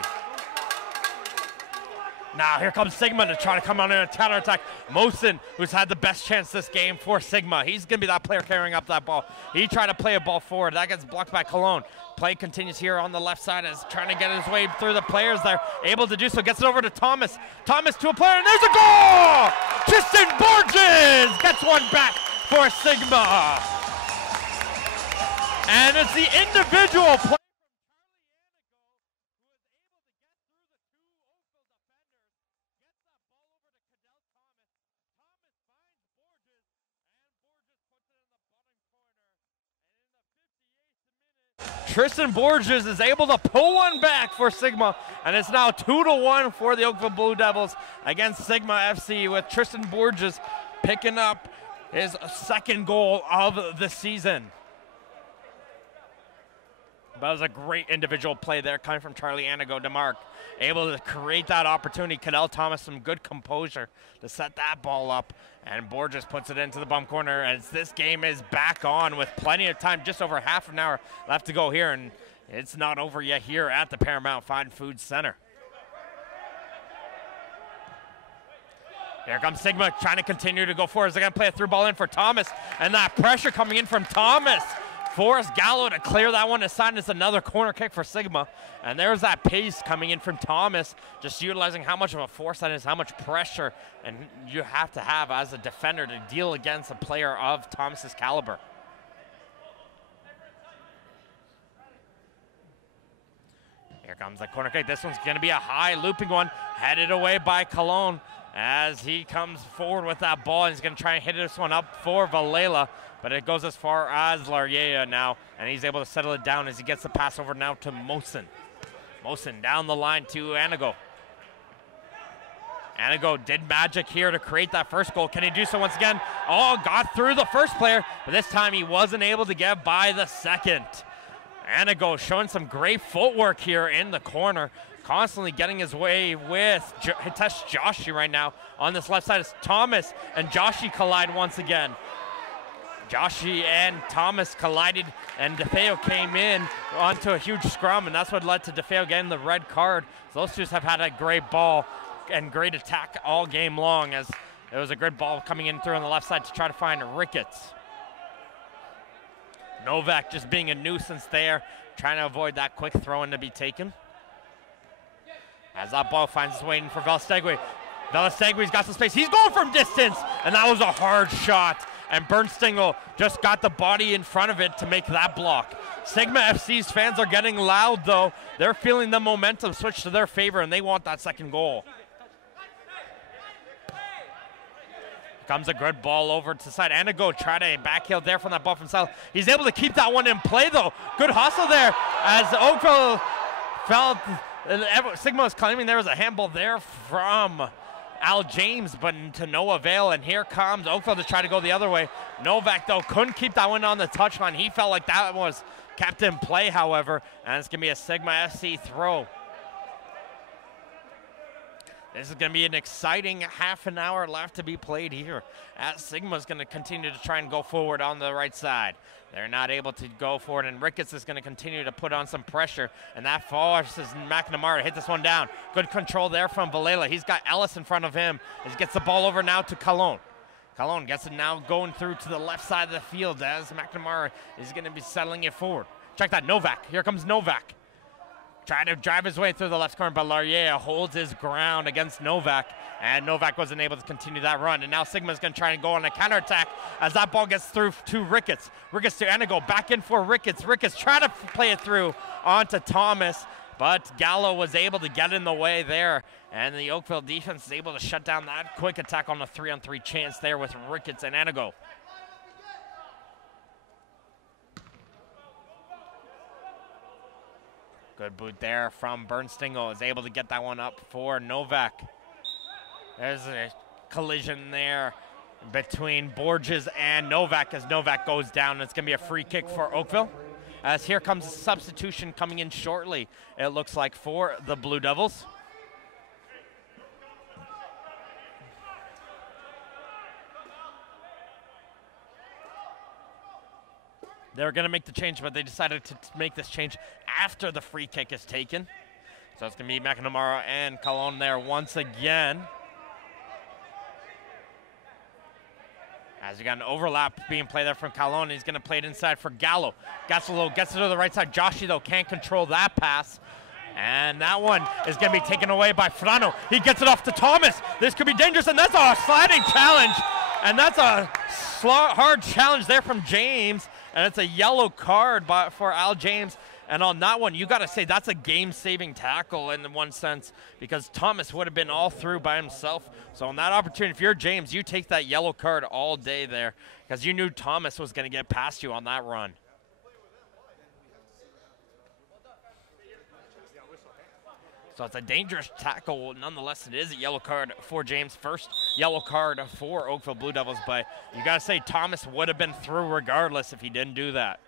Now here comes Sigma to try to come on in a counterattack. Mosen, who's had the best chance this game for Sigma. He's going to be that player carrying up that ball. He tried to play a ball forward. That gets blocked by Cologne. Play continues here on the left side as trying to get his way through the players there. Able to do so. Gets it over to Thomas. Thomas to a player, and there's a goal! Tristan Borges gets one back for Sigma. And it's the individual play. Tristan Borges is able to pull one back for Sigma, and it's now 2-1 for the Oakville Blue Devils against Sigma FC, with Tristan Borges picking up his second goal of the season. That was a great individual play there coming from Charlie Anago DeMarc. Able to create that opportunity. Cadell Thomas, some good composure to set that ball up. And Borges puts it into the bum corner as this game is back on with plenty of time, just over half an hour left to go here. And it's not over yet here at the Paramount Fine Food Center. Here comes Sigma trying to continue to go forward. They're going to play a through ball in for Thomas. And that pressure coming in from Thomas. Forrest Gallo to clear that one aside. It's another corner kick for Sigma. And there's that pace coming in from Thomas, just utilizing how much of a force that is, how much pressure and you have to have as a defender to deal against a player of Thomas's caliber. Here comes the corner kick. This one's going to be a high looping one, headed away by Cologne as he comes forward with that ball. And he's going to try and hit this one up for Valela. But it goes as far as Larriea now, and he's able to settle it down as he gets the pass over now to Mosen. Mosen down the line to Anago. Anago did magic here to create that first goal. Can he do so once again? Oh, got through the first player, but this time he wasn't able to get by the second. Anago showing some great footwork here in the corner, constantly getting his way with Hitesh Joshi right now. On this left side is Thomas, and Joshi collide once again. Joshi and Thomas collided, and DeFeo came in onto a huge scrum, and that's what led to DeFeo getting the red card. So those two have had a great ball and great attack all game long, as it was a good ball coming in through on the left side to try to find Ricketts. Novak just being a nuisance there, trying to avoid that quick throw-in to be taken. As that ball finds its way in for Velastegui. Velastegui's got some space. He's going from distance, and that was a hard shot. And Bernstingle just got the body in front of it to make that block. Sigma FC's fans are getting loud, though. They're feeling the momentum switch to their favor, and they want that second goal. Comes a good ball over to the side. Anago tried a backheel there from that ball from south. He's able to keep that one in play, though. Good hustle there as Oakville felt. Sigma was claiming there was a handball there from Al James, but to no avail, and here comes Oakville to try to go the other way. Novak, though, couldn't keep that one on the touchline. He felt like that was kept in play, however, and it's going to be a Sigma FC throw. This is going to be an exciting half an hour left to be played here, as Sigma's going to continue to try and go forward on the right side. They're not able to go forward, and Ricketts is going to continue to put on some pressure, and that forces McNamara to hit this one down. Good control there from Valela. He's got Ellis in front of him as he gets the ball over now to Cologne. Cologne gets it now going through to the left side of the field as McNamara is going to be settling it forward. Check that, Novak. Here comes Novak. Trying to drive his way through the left corner, but Larriea holds his ground against Novak, and Novak wasn't able to continue that run. And now Sigma's going to try and go on a counterattack as that ball gets through to Ricketts. Ricketts to Anago, back in for Ricketts. Ricketts trying to play it through onto Thomas. but Gallo was able to get in the way there, and the Oakville defense is able to shut down that quick attack on the 3-on-3 chance there with Ricketts and Anago. Good boot there from Bernstingle, is able to get that one up for Novak. There's a collision there between Borges and Novak as Novak goes down. It's going to be a free kick for Oakville. As here comes a substitution coming in shortly, it looks like, for the Blue Devils. They were going to make the change, but they decided to make this change after the free kick is taken. So it's going to be McNamara and Colon there once again. As you got an overlap being played there from Colon, he's going to play it inside for Gallo. Gassolo gets it to the right side. Joshi, though, can't control that pass. And that one is going to be taken away by Frano. He gets it off to Thomas. This could be dangerous, and that's a sliding challenge. And that's a hard challenge there from James. And it's a yellow card for Al James. And on that one, you got to say that's a game-saving tackle in one sense, because Thomas would have been all through by himself. So on that opportunity, if you're James, you take that yellow card all day there, because you knew Thomas was going to get past you on that run. So it's a dangerous tackle. Nonetheless, it is a yellow card for James. First yellow card for Oakville Blue Devils, but you got to say Thomas would have been through regardless if he didn't do that.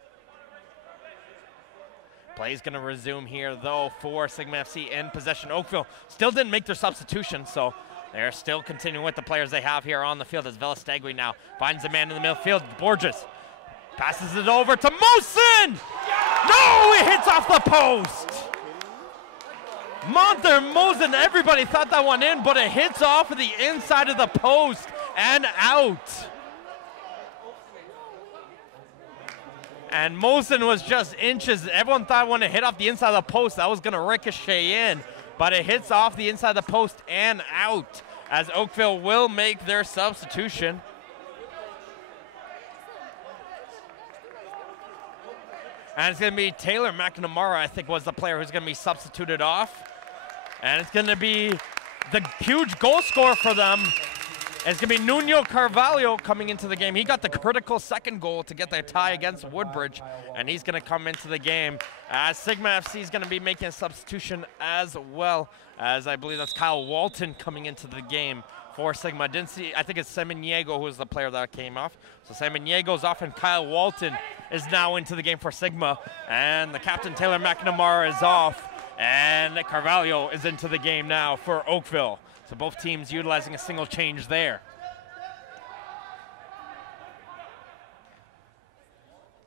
Play's going to resume here, though, for Sigma FC in possession. Oakville still didn't make their substitution, so they're still continuing with the players they have here on the field as Velastegui now finds the man in the midfield. Borges passes it over to Mosen! No, it hits off the post! Monther Mosen, everybody thought that one in, but it hits off of the inside of the post and out. And Mosen was just inches. Everyone thought when it hit off the inside of the post, that was going to ricochet in, but it hits off the inside of the post and out as Oakville will make their substitution. And it's going to be Taylor McNamara, I think, was the player who's going to be substituted off. And it's going to be the huge goal scorer for them. It's going to be Nuno Carvalho coming into the game. He got the critical second goal to get the tie against Woodbridge, and he's going to come into the game. Sigma FC is going to be making a substitution as well, as I believe that's Kyle Walton coming into the game for Sigma. Didn't see, I think it's Semeniego who was the player that came off. So Semeniego's off, and Kyle Walton is now into the game for Sigma. And the captain, Taylor McNamara, is off, and Carvalho is into the game now for Oakville. So both teams utilizing a single change there.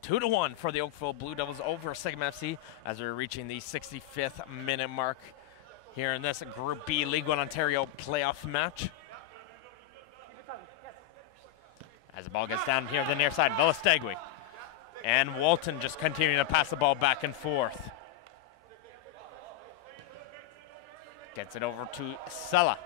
2-1 for the Oakville Blue Devils over Sigma FC as we're reaching the 65th minute mark here in this Group B League One Ontario playoff match. As the ball gets down here on the near side, Velastegui and Walton just continuing to pass the ball back and forth. Gets it over to Sella.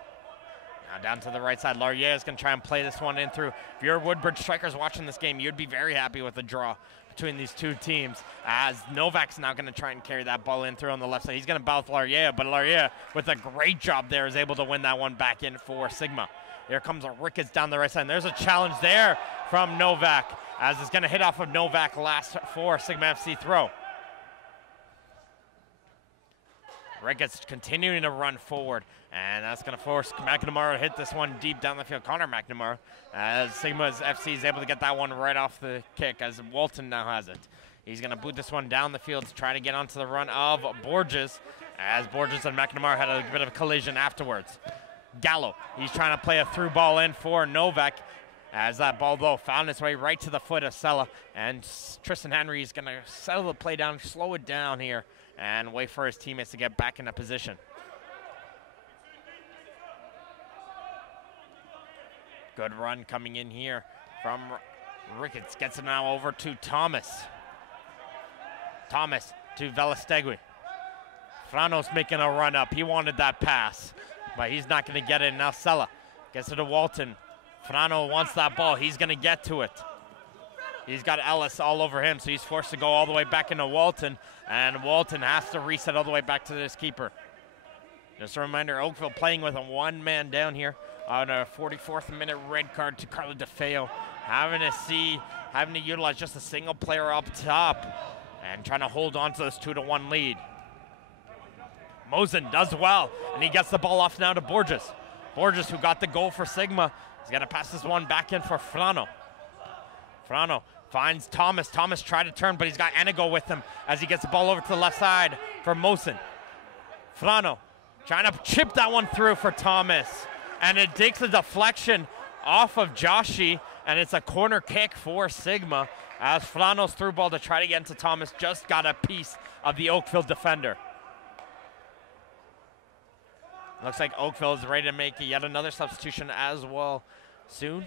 Now down to the right side, Laurier is going to try and play this one in through. If you're Woodbridge strikers watching this game, you'd be very happy with the draw between these two teams, as Novak's now going to try and carry that ball in through on the left side. He's going to bounce Laurier, but Laurier, with a great job there, is able to win that one back in for Sigma. Here comes a Ricketts down the right side, and there's a challenge there from Novak, as it's going to hit off of Novak last for Sigma FC throw. Ricketts continuing to run forward, and that's going to force McNamara to hit this one deep down the field. Connor McNamara, as Sigma's FC is able to get that one right off the kick, as Walton now has it. He's going to boot this one down the field to try to get onto the run of Borges, as Borges and McNamara had a bit of a collision afterwards. Gallo, he's trying to play a through ball in for Novak, as that ball, though, found its way right to the foot of Sella, and Tristan Henry is going to settle the play down, slow it down here, and wait for his teammates to get back into position. Good run coming in here from Ricketts. Gets it now over to Thomas. Thomas to Velastegui. Frano's making a run up. He wanted that pass, but he's not going to get it. Now Sella gets it to Walton. Frano wants that ball. He's going to get to it. He's got Ellis all over him, so he's forced to go all the way back into Walton, and Walton has to reset all the way back to this keeper. Just a reminder, Oakville playing with a one-man down here on a 44th minute red card to Carla DeFeo, having to utilize just a single player up top and trying to hold on to this 2-1 lead. Mosen does well, and he gets the ball off now to Borges. Borges, who got the goal for Sigma, is going to pass this one back in for Frano. Frano finds Thomas. Thomas tried to turn, but he's got Enigo with him as he gets the ball over to the left side for Mosen. Frano trying to chip that one through for Thomas, and it takes a deflection off of Joshi, and it's a corner kick for Sigma as Frano's through ball to try to get into Thomas just got a piece of the Oakville defender. Looks like Oakville is ready to make yet another substitution as well soon.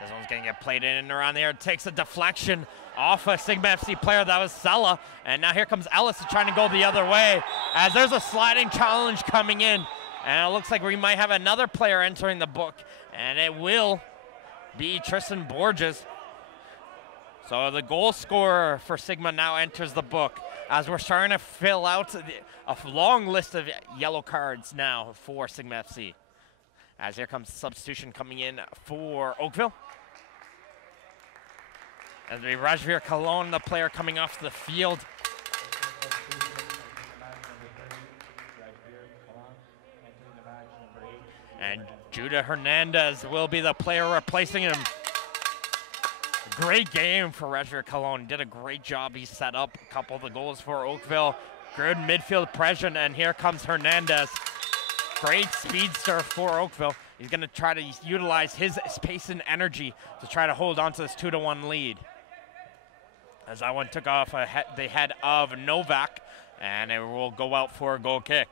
This one's going to get played in and around there. It takes a deflection off a Sigma FC player. That was Sella. And now here comes Ellis trying to go the other way as there's a sliding challenge coming in. And it looks like we might have another player entering the book. And it will be Tristan Borges. So the goal scorer for Sigma now enters the book as we're starting to fill out a long list of yellow cards now for Sigma FC. As here comes the substitution coming in for Oakville. As we Rajveer Kalon, the player coming off the field. And Judah Hernandez will be the player replacing him. Great game for Rajveer Kalon. Did a great job. He set up a couple of the goals for Oakville. Good midfield pressure, and here comes Hernandez. Great speedster for Oakville. He's going to try to utilize his pace and energy to try to hold on to this 2-1 lead. As that one took off the head of Novak, and it will go out for a goal kick.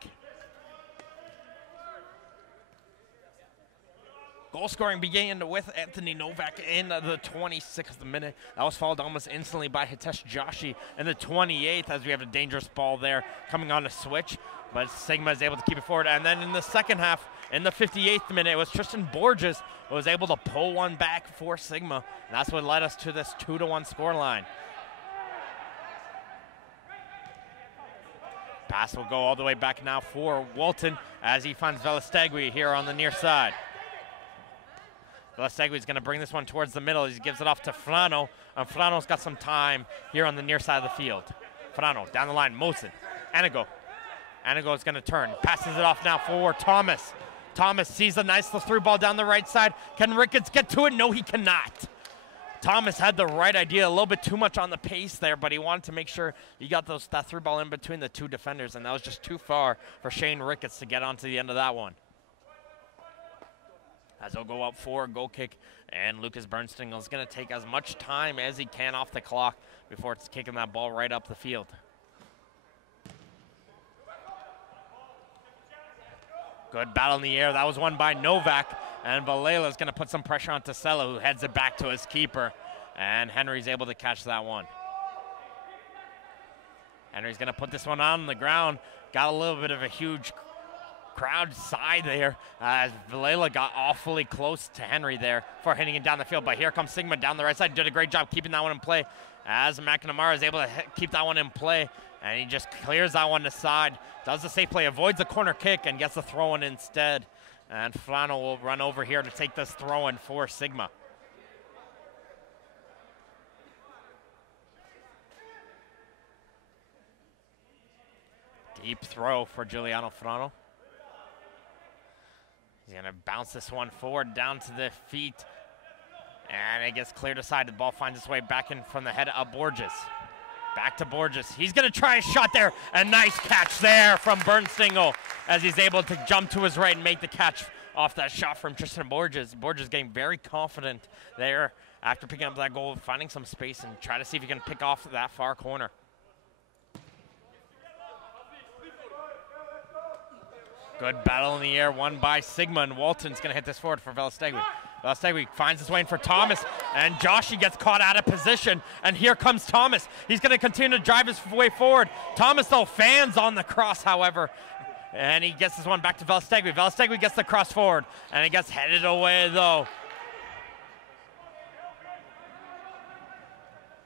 Goal scoring began with Anthony Novak in the 26th minute. That was followed almost instantly by Hitesh Joshi in the 28th as we have a dangerous ball there coming on a switch. But Sigma is able to keep it forward. And then in the second half, in the 58th minute, it was Tristan Borges who was able to pull one back for Sigma. And that's what led us to this 2-1 scoreline. Pass will go all the way back now for Walton as he finds Velastegui here on the near side. Velastegui is going to bring this one towards the middle. He gives it off to Frano, and Frano's got some time here on the near side of the field. Frano down the line, Mosen, Enigo. Enigo is going to turn, passes it off now for Thomas. Thomas sees a nice through ball down the right side. Can Ricketts get to it? No, he cannot. Thomas had the right idea, a little bit too much on the pace there, but he wanted to make sure he got that through ball in between the two defenders, and that was just too far for Shane Ricketts to get onto the end of that one. As he'll go up for a goal kick, and Lucas Bernstein is going to take as much time as he can off the clock before it's kicking that ball right up the field. Good battle in the air. That was won by Novak, and Valela is going to put some pressure on Tasella, who heads it back to his keeper, and Henry's able to catch that one. Henry's going to put this one on the ground. Got a little bit of a huge crowd side there as Valela got awfully close to Henry there for hitting it down the field. But here comes Sigma down the right side. Did a great job keeping that one in play as McNamara is able to keep that one in play. And he just clears that one aside. Does the safe play, avoids the corner kick, and gets the throw-in instead. And Flano will run over here to take this throw-in for Sigma. Deep throw for Giuliano Frano. He's going to bounce this one forward down to the feet. And it gets cleared aside. The ball finds its way back in from the head of Borges. Back to Borges. He's going to try a shot there. A nice catch there from Bernstengel as he's able to jump to his right and make the catch off that shot from Tristan Borges. Borges getting very confident there after picking up that goal, finding some space and try to see if he can pick off that far corner. Good battle in the air, won by Sigma, and Walton's going to hit this forward for Velastegui. Velastegui finds his way in for Thomas, and Joshy gets caught out of position, and here comes Thomas. He's going to continue to drive his way forward. Thomas, though, fans on the cross, however, and he gets this one back to Velastegui. Velastegui gets the cross forward, and it gets headed away, though.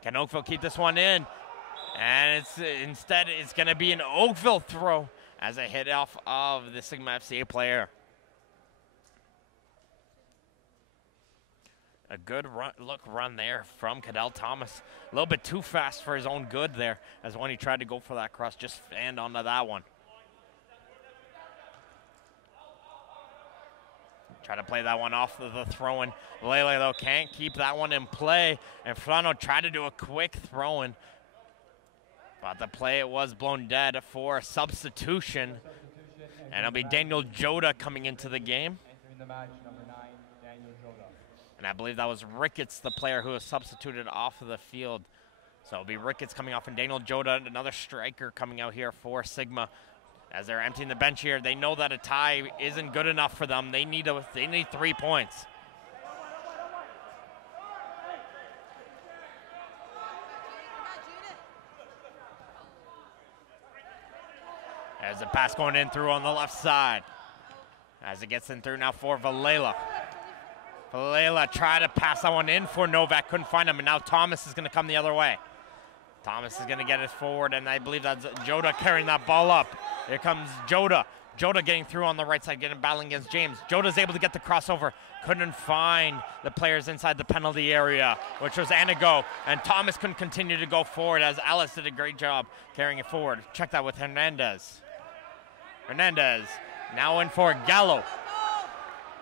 Can Oakville keep this one in? And instead it's going to be an Oakville throw as a hit off of the Sigma FCA player. A good run there from Cadell Thomas. A little bit too fast for his own good there, as when he tried to go for that cross, just fanned onto that one. Try to play that one off the throw-in. Lele, though, can't keep that one in play. And Flano tried to do a quick throw-in. But the play was blown dead for a substitution. And it'll be Daniel Joda coming into the game. Entering the match, number 9, Daniel Joda. And I believe that was Ricketts, the player who was substituted off of the field. So it'll be Ricketts coming off and Daniel Joda, another striker coming out here for Sigma. As they're emptying the bench here, they know that a tie isn't good enough for them. They need 3 points. As a pass going in through on the left side. As it gets in through now for Valela. Valela tried to pass that one in for Novak, couldn't find him, and now Thomas is going to come the other way. Thomas is going to get it forward, and I believe that's Joda carrying that ball up. Here comes Joda. Joda getting through on the right side, battling against James. Joda's able to get the crossover. Couldn't find the players inside the penalty area, which was Anago. And Thomas couldn't continue to go forward as Ellis did a great job carrying it forward. Check that with Hernandez. Hernandez now in for Gallo.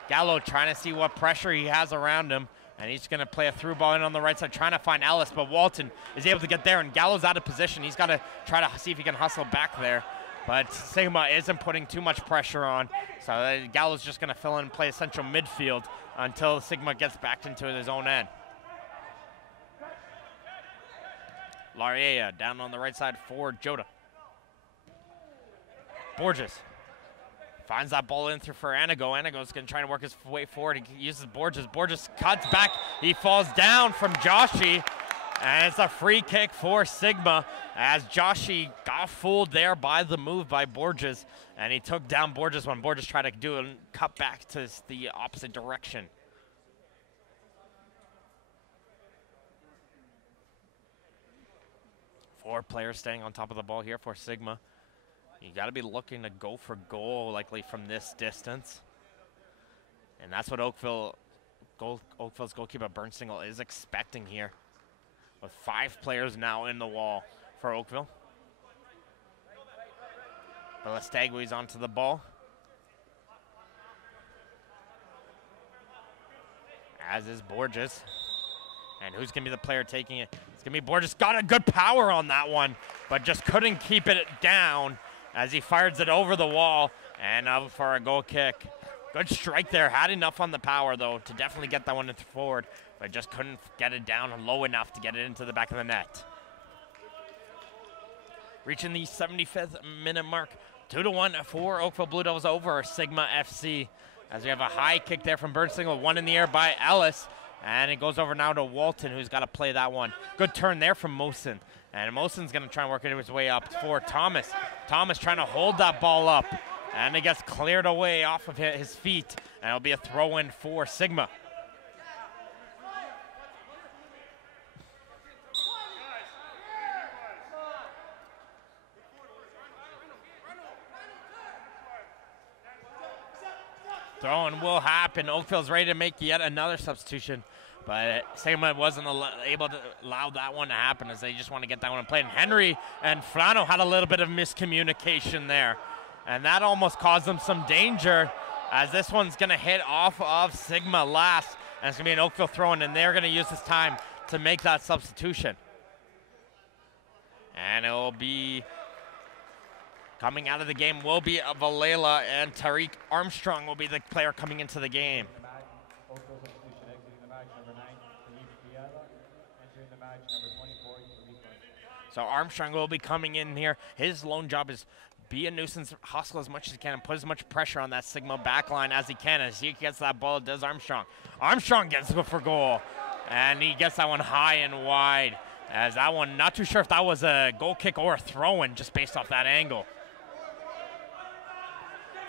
Gallo trying to see what pressure he has around him. And he's going to play a through ball in on the right side, trying to find Ellis. But Walton is able to get there, and Gallo's out of position. He's got to try to see if he can hustle back there. But Sigma isn't putting too much pressure on. So Gallo's just going to fill in and play central midfield until Sigma gets back into his own end. Laria down on the right side for Joda. Borges finds that ball in through for Anago. Anago's going to try to work his way forward. He uses Borges. Borges cuts back. He falls down from Joshi. And it's a free kick for Sigma as Joshi got fooled there by the move by Borges. And he took down Borges when Borges tried to do a cut back to the opposite direction. Four players staying on top of the ball here for Sigma. You got to be looking to go for goal likely from this distance. And that's what Oakville's goalkeeper Bernsingle is expecting here. With 5 players now in the wall for Oakville. Velastegui's onto the ball. As is Borges. And who's going to be the player taking it? It's going to be Borges. Got a good power on that one, but just couldn't keep it down as he fires it over the wall and out for a goal kick. Good strike there. Had enough on the power, though, to definitely get that one forward, but just couldn't get it down low enough to get it into the back of the net. Reaching the 75th minute mark. 2-1 for Oakville Blue Devils over Sigma FC. As we have a high kick there from Bernsingle. One in the air by Ellis. And it goes over now to Walton, who's got to play that one. Good turn there from Mosin. And Mosin's going to try and work his way up for Thomas. Thomas trying to hold that ball up. And it gets cleared away off of his feet. And it'll be a throw-in for Sigma. Throw-in will happen. Oakville's ready to make yet another substitution. But Sigma wasn't able to allow that one to happen as they just want to get that one in play. And Henry and Flano had a little bit of miscommunication there. And that almost caused them some danger as this one's going to hit off of Sigma last. And it's going to be an Oakville throw-in, and they're going to use this time to make that substitution. And it will be coming out of the game will be Valela, and Tariq Armstrong will be the player coming into the game. So Armstrong will be coming in here. His lone job is be a nuisance, hustle as much as he can, and put as much pressure on that Sigma back line as he can. As he gets that ball, does Armstrong. Armstrong gets it for goal, and he gets that one high and wide. As that one, not too sure if that was a goal kick or a throw-in just based off that angle.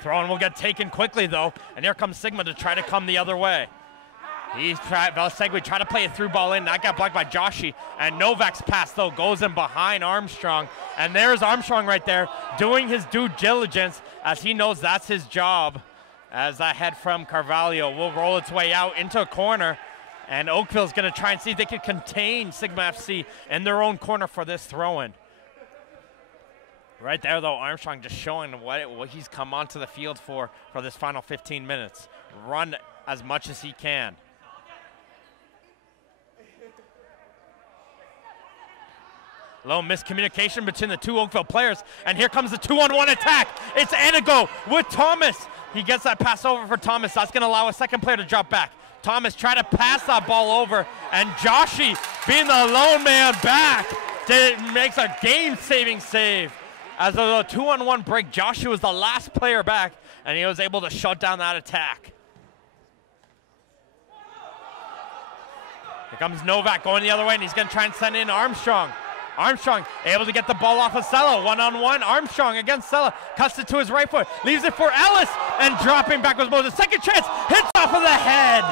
Throw-in will get taken quickly, though, and here comes Sigma to try to come the other way. Velastegui tried to play a through ball in. That got blocked by Joshi. And Novak's pass, though, goes in behind Armstrong. And there's Armstrong right there doing his due diligence as he knows that's his job. As that head from Carvalho will roll its way out into a corner. And Oakville's going to try and see if they can contain Sigma FC in their own corner for this throw-in. Right there, though, Armstrong just showing what he's come onto the field for this final 15 minutes. Run as much as he can. Little miscommunication between the two Oakville players, and here comes the 2-on-1 attack. It's Anago with Thomas. He gets that pass over for Thomas. That's going to allow a second player to drop back. Thomas try to pass that ball over, and Joshi, being the lone man back, makes a game-saving save. As a 2-on-1 break, Joshi was the last player back, and he was able to shut down that attack. Here comes Novak going the other way, and he's going to try and send in Armstrong. Armstrong able to get the ball off of Sella. 1-on-1. Armstrong against Sella. Cuts it to his right foot. Leaves it for Ellis. And dropping back was Moses. Second chance. Hits off of the head.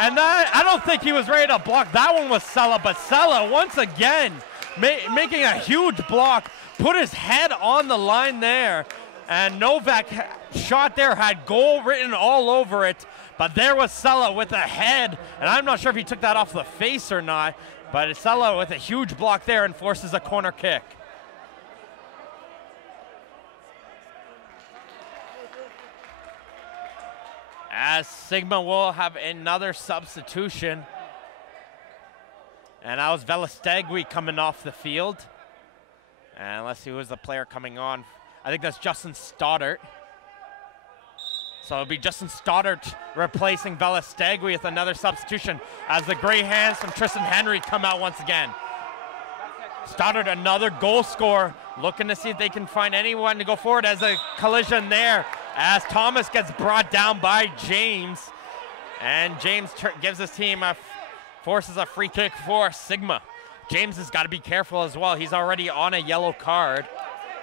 And that, I don't think he was ready to block. That one was Sella. But Sella, once again, making a huge block. Put his head on the line there. And Novak shot there had goal written all over it. But there was Sella with the head. And I'm not sure if he took that off the face or not. But Sella with a huge block there and forces a corner kick. As Sigma will have another substitution. And that was Velastegui coming off the field. And let's see who is the player coming on. I think that's Justin Stoddart. So it'll be Justin Stoddart replacing Velastegui with another substitution as the gray hands from Tristan Henry come out once again. Stoddart, another goal scorer, looking to see if they can find anyone to go forward as a collision there as Thomas gets brought down by James. And James gives his team forces a free kick for Sigma. James has got to be careful as well. He's already on a yellow card.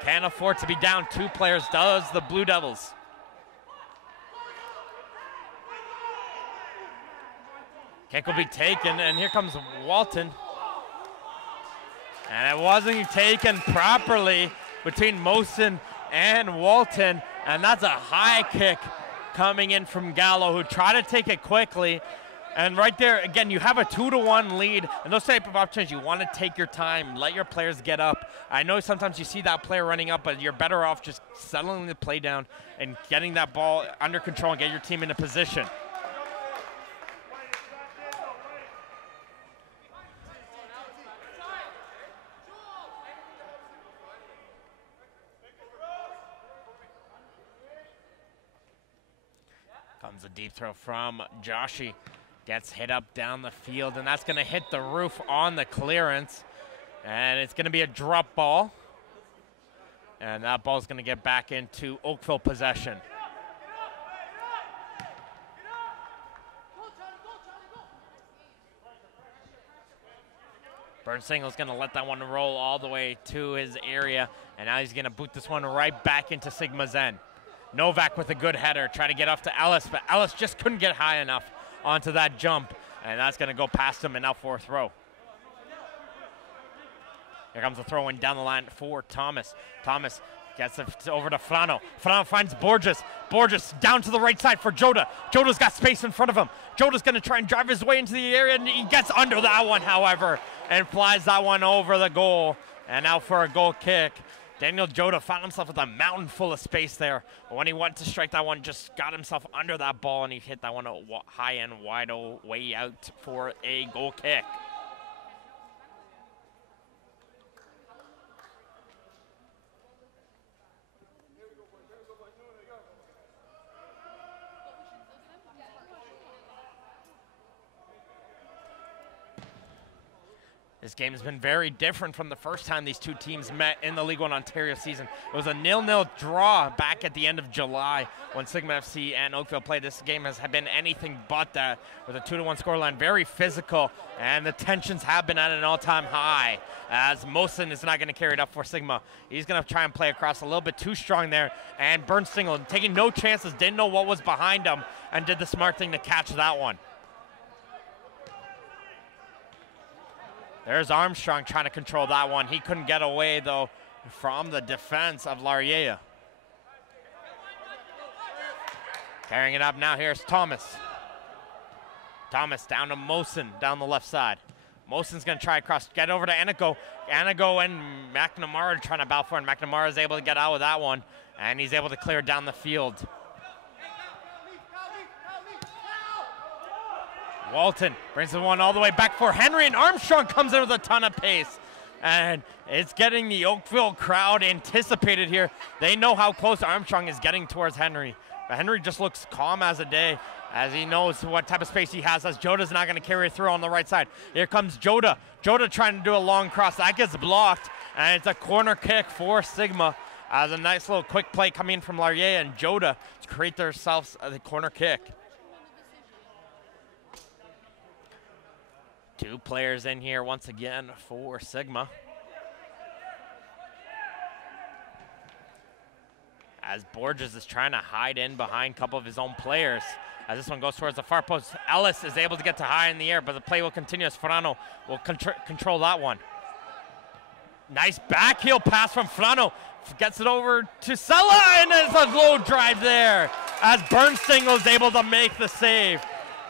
Can't afford to be down 2 players, does the Blue Devils. Kick will be taken, and here comes Walton. And it wasn't taken properly between Mosen and Walton, and that's a high kick coming in from Gallo, who tried to take it quickly. And right there, again, you have a 2-1 lead, and those type of opportunities, you want to take your time, let your players get up. I know sometimes you see that player running up, but you're better off just settling the play down and getting that ball under control and get your team into position. Comes a deep throw from Joshi. Gets hit up down the field, and that's going to hit the roof on the clearance. And it's going to be a drop ball. And that ball is going to get back into Oakville possession. Bernsingel's going to let that one roll all the way to his area. And now he's going to boot this one right back into Sigma's end. Novak with a good header, try to get off to Ellis, but Ellis just couldn't get high enough onto that jump, and that's going to go past him and now for a throw. Here comes the throw in down the line for Thomas. Thomas gets it over to Frano. Frano finds Borges. Borges down to the right side for Jota. Jota's got space in front of him. Jota's going to try and drive his way into the area, and he gets under that one, however, and flies that one over the goal. And now for a goal kick. Daniel Jota found himself with a mountain full of space there. But when he went to strike that one, just got himself under that ball, and he hit that one high and wide way out for a goal kick. This game has been very different from the first time these two teams met in the League One Ontario season. It was a 0-0 draw back at the end of July when Sigma FC and Oakville played. This game has been anything but that, with a 2-1 scoreline. Very physical, and the tensions have been at an all-time high, as Mosen is not going to carry it up for Sigma. He's going to try and play across a little bit too strong there, and Bernstengel, taking no chances, didn't know what was behind him, and did the smart thing to catch that one. There's Armstrong trying to control that one. He couldn't get away, though, from the defense of Laurier. Carrying it up now, here's Thomas. Thomas down to Mosen, down the left side. Mosen's going to try across, get over to Anigo. Anigo and McNamara trying to battle for it, and McNamara is able to get out with that one, and he's able to clear down the field. Walton brings the one all the way back for Henry, and Armstrong comes in with a ton of pace. And it's getting the Oakville crowd anticipated here. They know how close Armstrong is getting towards Henry. But Henry just looks calm as a day, as he knows what type of space he has, as Joda's not going to carry it through on the right side. Here comes Joda. Joda trying to do a long cross. That gets blocked, and it's a corner kick for Sigma. As a nice little quick play coming in from Laurier and Joda to create themselves the corner kick. Two players in here once again for Sigma. As Borges is trying to hide in behind a couple of his own players. As this one goes towards the far post, Ellis is able to get to high in the air, but the play will continue as Frano will control that one. Nice back heel pass from Frano. Gets it over to Sella, and there's a low drive there as Bernstengel is able to make the save.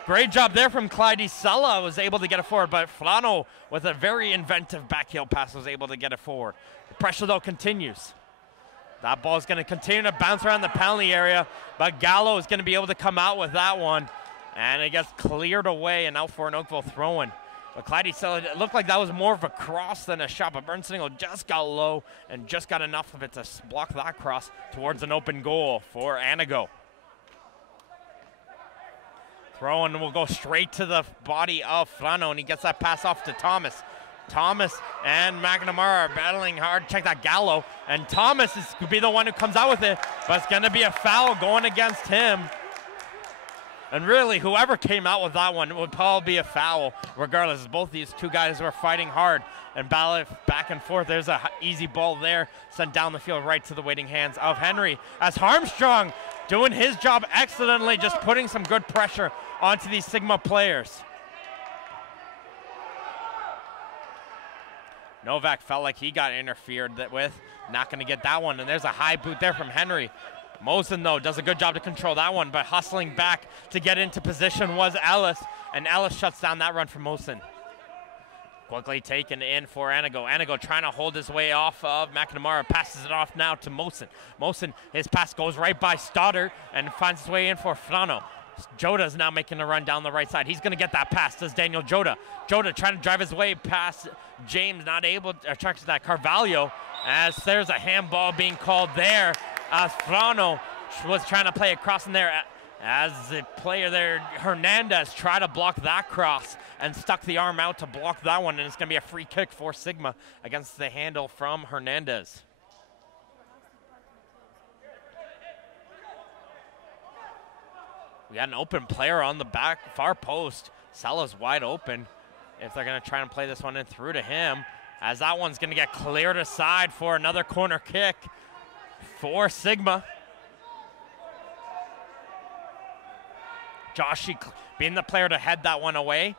Great job there from Clyde. Sella was able to get it forward, but Frano, with a very inventive back heel pass, was able to get it forward. The pressure, though, continues. That ball is going to continue to bounce around the penalty area, but Gallo is going to be able to come out with that one, and it gets cleared away and out for an Oakville throw-in. But Clyde Sella, it looked like that was more of a cross than a shot, but Bernstengel just got low and just got enough of it to block that cross towards an open goal for Anigo. Throw-in will go straight to the body of Frano, and he gets that pass off to Thomas. Thomas and McNamara are battling hard. Check that, Gallo. And Thomas is going to be the one who comes out with it, but it's going to be a foul going against him. And really, whoever came out with that one would probably be a foul, regardless. Both these two guys were fighting hard and battle back and forth. There's an easy ball there, sent down the field right to the waiting hands of Henry. As Armstrong doing his job excellently, just putting some good pressure onto these Sigma players. Novak felt like he got interfered with. Not going to get that one, and there's a high boot there from Henry. Mosen, though, does a good job to control that one, but hustling back to get into position was Ellis, and Ellis shuts down that run from Mosen. Quickly taken in for Anigo. Anigo trying to hold his way off of McNamara, passes it off now to Mosen. Mosen, his pass goes right by Stoddard and finds his way in for Frano. Joda is now making a run down the right side. He's going to get that pass, does Daniel Joda. Joda trying to drive his way past James, not able to attract that Carvalho, as there's a handball being called there, as Frano was trying to play across in there, as the player there, Hernandez, tried to block that cross and stuck the arm out to block that one, and it's going to be a free kick for Sigma against the handle from Hernandez. We got an open player on the back far post. Sella's wide open if they're going to try and play this one in through to him, as that one's going to get cleared aside for another corner kick for Sigma. Joshi being the player to head that one away.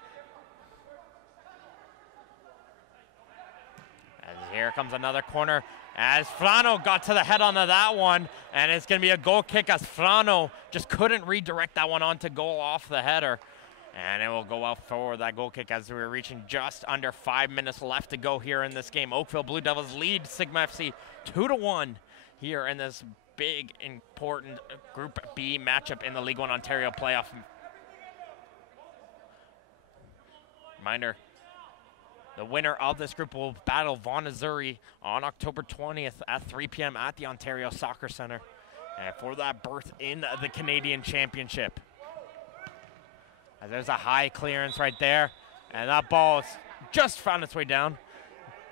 And here comes another corner, as Frano got to the head onto that one, and it's going to be a goal kick as Frano just couldn't redirect that one onto goal off the header. And it will go out for that goal kick as we're reaching just under 5 minutes left to go here in this game. Oakville Blue Devils lead Sigma FC 2-1 here in this big, important Group B matchup in the League One Ontario playoff. Reminder, the winner of this group will battle Vaughan, Missouri on October 20th at 3 p.m. at the Ontario Soccer Centre for that berth in the Canadian Championship. There's a high clearance right there, and that ball is just found its way down.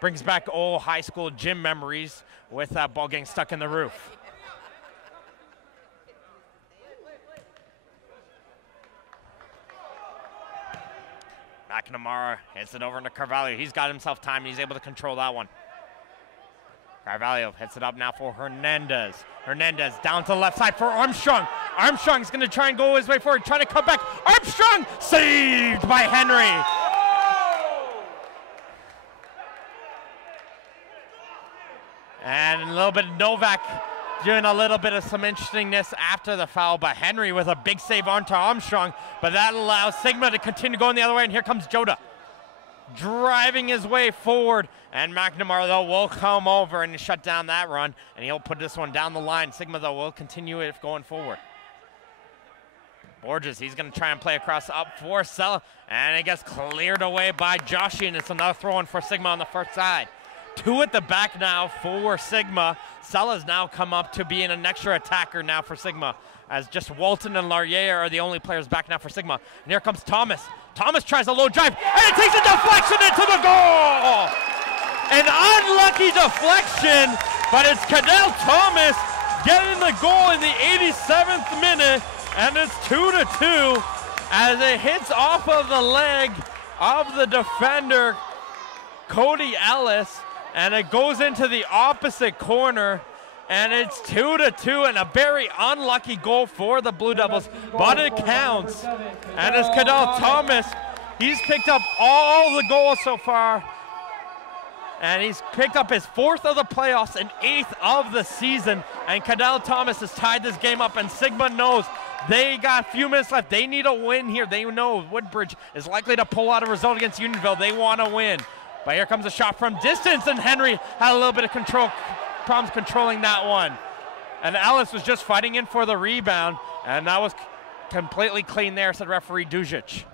Brings back old high school gym memories with that ball getting stuck in the roof. McNamara hits it over into Carvalho. He's got himself time, and he's able to control that one. Carvalho hits it up now for Hernandez. Hernandez down to the left side for Armstrong. Armstrong's going to try and go his way forward, trying to cut back. Armstrong saved by Henry. And a little bit of Novak doing a little bit of some interestingness after the foul, but Henry with a big save onto Armstrong, but that allows Sigma to continue going the other way, and here comes Joda driving his way forward, and McNamara, though, will come over and shut down that run, and he'll put this one down the line. Sigma, though, will continue it going forward. Borges, he's going to try and play across up for Sella, and it gets cleared away by Joshi, and it's another throw-in for Sigma on the first side. 2 at the back now for Sigma. Sella's now come up to being an extra attacker now for Sigma, as just Walton and Larriere are the only players back now for Sigma. And here comes Thomas. Thomas tries a low drive, and it takes a deflection into the goal! An unlucky deflection, but it's Cadell Thomas getting the goal in the 87th minute, and it's 2-2 as it hits off of the leg of the defender, Cody Ellis, and it goes into the opposite corner, and it's 2-2, and a very unlucky goal for the Blue Devils, but it counts. And it's Cadell Thomas. He's picked up all the goals so far, and he's picked up his 4th of the playoffs and 8th of the season, and Cadell Thomas has tied this game up, and Sigma knows they got a few minutes left. They need a win here. They know Woodbridge is likely to pull out a result against Unionville. They want to win. But here comes a shot from distance, and Henry had a little bit of problems controlling that one. And Ellis was just fighting in for the rebound, and that was completely clean there, said referee Dujic.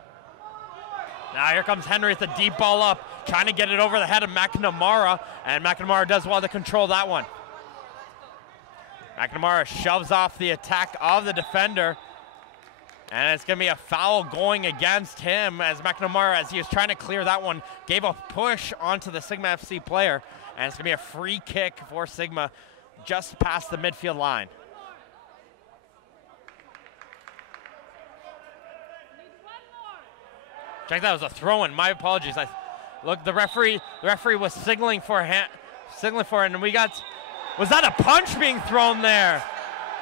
Now here comes Henry with the deep ball up, trying to get it over the head of McNamara, and McNamara does well to control that one. McNamara shoves off the attack of the defender, and it's going to be a foul going against him, as McNamara, as he was trying to clear that one, gave a push onto the Sigma FC player, and it's going to be a free kick for Sigma just past the midfield line. Check, that was a throw-in. My apologies. Look, the referee was signaling for it, and we got. Was that a punch being thrown there?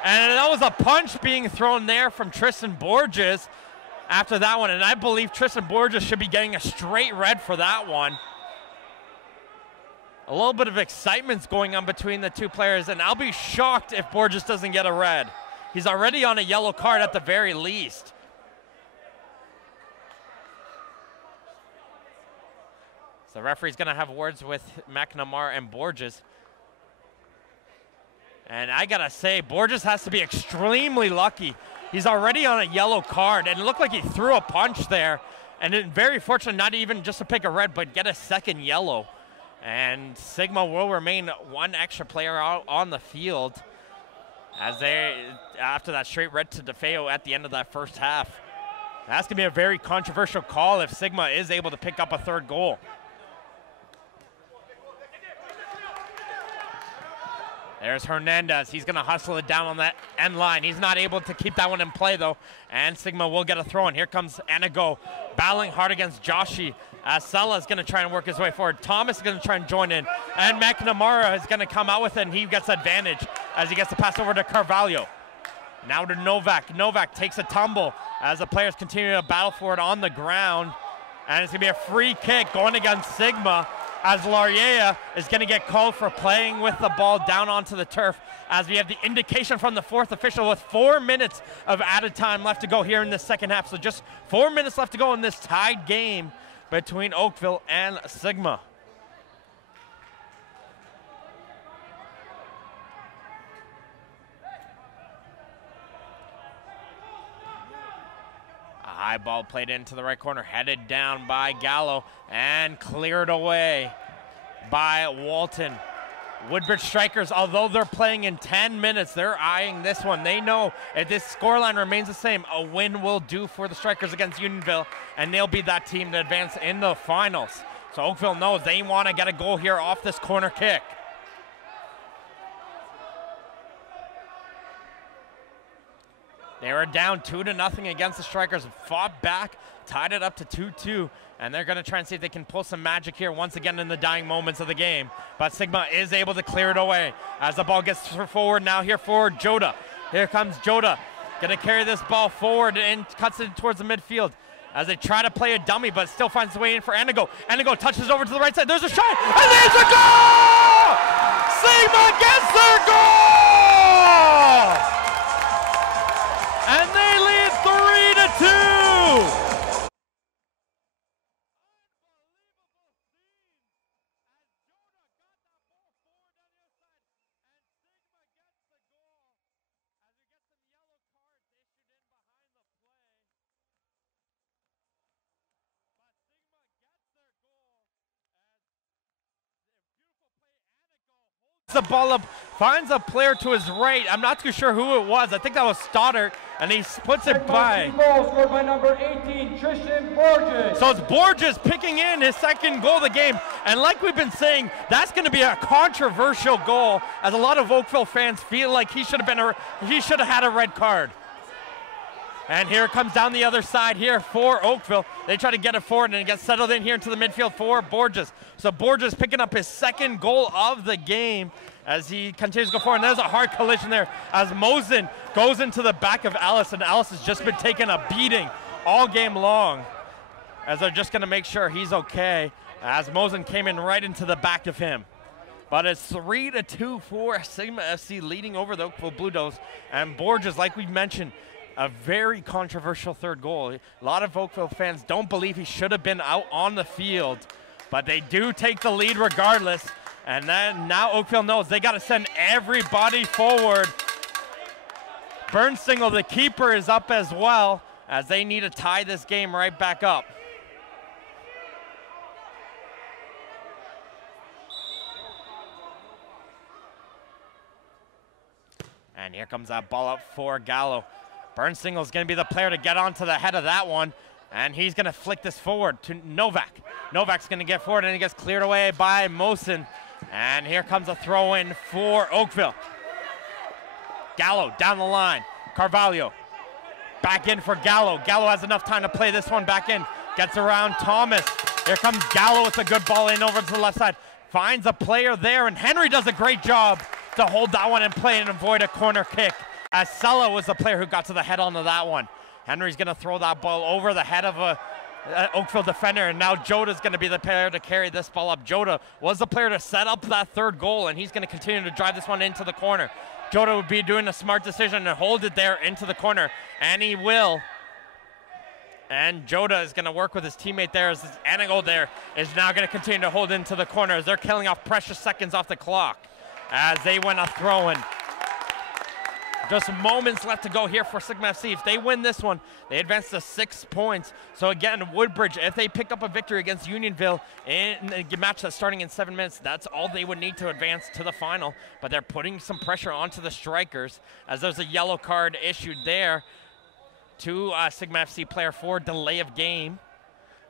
And that was a punch being thrown there from Tristan Borges after that one. And I believe Tristan Borges should be getting a straight red for that one. A little bit of excitement's going on between the two players, and I'll be shocked if Borges doesn't get a red. He's already on a yellow card at the very least. So the referee's going to have words with McNamara and Borges. And I gotta say, Borges has to be extremely lucky. He's already on a yellow card, and it looked like he threw a punch there. And then very fortunate not even just to pick a red, but get a second yellow. And Sigma will remain one extra player out on the field as they, after that straight red to DeFeo at the end of that first half. That's gonna be a very controversial call if Sigma is able to pick up a 3rd goal. There's Hernandez. He's going to hustle it down on that end line. He's not able to keep that one in play, though. And Sigma will get a throw in. Here comes Anago battling hard against Joshi. Sella is going to try and work his way forward. Thomas is going to try and join in. And McNamara is going to come out with it, and he gets advantage as he gets the pass over to Carvalho. Now to Novak. Novak takes a tumble as the players continue to battle for it on the ground. And it's going to be a free kick going against Sigma, as Larriere is going to get called for playing with the ball down onto the turf, as we have the indication from the 4th official with 4 minutes of added time left to go here in the second half. So just 4 minutes left to go in this tied game between Oakville and Sigma. A high ball played into the right corner, headed down by Gallo, and cleared away by Walton. Woodbridge Strikers, although they're playing in 10 minutes, they're eyeing this one. They know if this scoreline remains the same, a win will do for the Strikers against Unionville, and they'll be that team to advance in the finals. So Oakville knows they want to get a goal here off this corner kick. They were down 2-0 against the Strikers, fought back, tied it up to 2-2, and they're going to try and see if they can pull some magic here once again in the dying moments of the game. But Sigma is able to clear it away as the ball gets forward now here for Joda. Here comes Joda, going to carry this ball forward and cuts it towards the midfield as they try to play a dummy, but still finds his way in for Enigo. Enigo touches over to the right side. There's a shot, and there's a goal! Sigma gets their goal! And they lead 3-2. The ball up, finds a player to his right. I'm not too sure who it was. I think that was Stoddard, and he puts it by. Goal scored by number 18, Tristan Borges. So it's Borges picking in his second goal of the game. And like we've been saying, that's going to be a controversial goal, as a lot of Oakville fans feel like he should have had a red card. And here it comes down the other side here for Oakville. They try to get it forward, and it gets settled in here into the midfield for Borges. So Borges picking up his second goal of the game as he continues to go forward. And there's a hard collision there as Mosen goes into the back of Alice, and Alice has just been taking a beating all game long, as they're just going to make sure he's okay, as Mosen came in right into the back of him. But it's 3-2 for Sigma FC, leading over the Oakville Blue Devils. And Borges, like we mentioned, a very controversial third goal. A lot of Oakville fans don't believe he should have been out on the field, but they do take the lead regardless. And then now Oakville knows they got to send everybody forward. Bernsingle, the keeper, is up as well, as they need to tie this game right back up. And here comes that ball up for Gallo. Bernsingle is going to be the player to get onto the head of that one, and he's going to flick this forward to Novak. Novak's going to get forward, and he gets cleared away by Mosen. And here comes a throw in for Oakville. Gallo down the line. Carvalho back in for Gallo. Gallo has enough time to play this one back in. Gets around Thomas. Here comes Gallo with a good ball in over to the left side. Finds a player there, and Henry does a great job to hold that one in play and avoid a corner kick, as Sella was the player who got to the head onto that one. Henry's going to throw that ball over the head of a Oakville defender, and now Joda's going to be the player to carry this ball up. Joda was the player to set up that third goal, and he's going to continue to drive this one into the corner. Joda would be doing a smart decision and hold it there into the corner, and he will. And Joda is going to work with his teammate there, as Anigo there is now going to continue to hold into the corner as they're killing off precious seconds off the clock as they win a throw-in. Just moments left to go here for Sigma FC. If they win this one, they advance to 6 points. So again, Woodbridge, if they pick up a victory against Unionville in a match that's starting in 7 minutes, that's all they would need to advance to the final. But they're putting some pressure onto the Strikers, as there's a yellow card issued there to Sigma FC player for delay of game,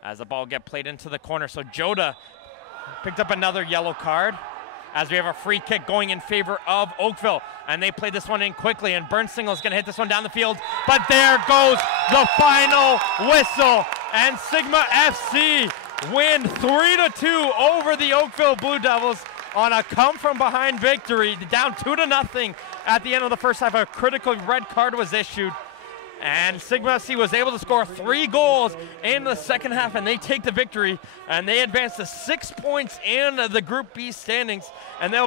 as the ball get played into the corner. So Joda picked up another yellow card, as we have a free kick going in favor of Oakville. And they play this one in quickly, and Bernsingle is going to hit this one down the field. But there goes the final whistle, and Sigma FC win 3-2 over the Oakville Blue Devils on a come-from-behind victory, down 2-0 at the end of the first half. A critical red card was issued, and Sigma FC was able to score 3 goals in the second half, and they take the victory, and they advance to 6 points in the Group B standings, and they'll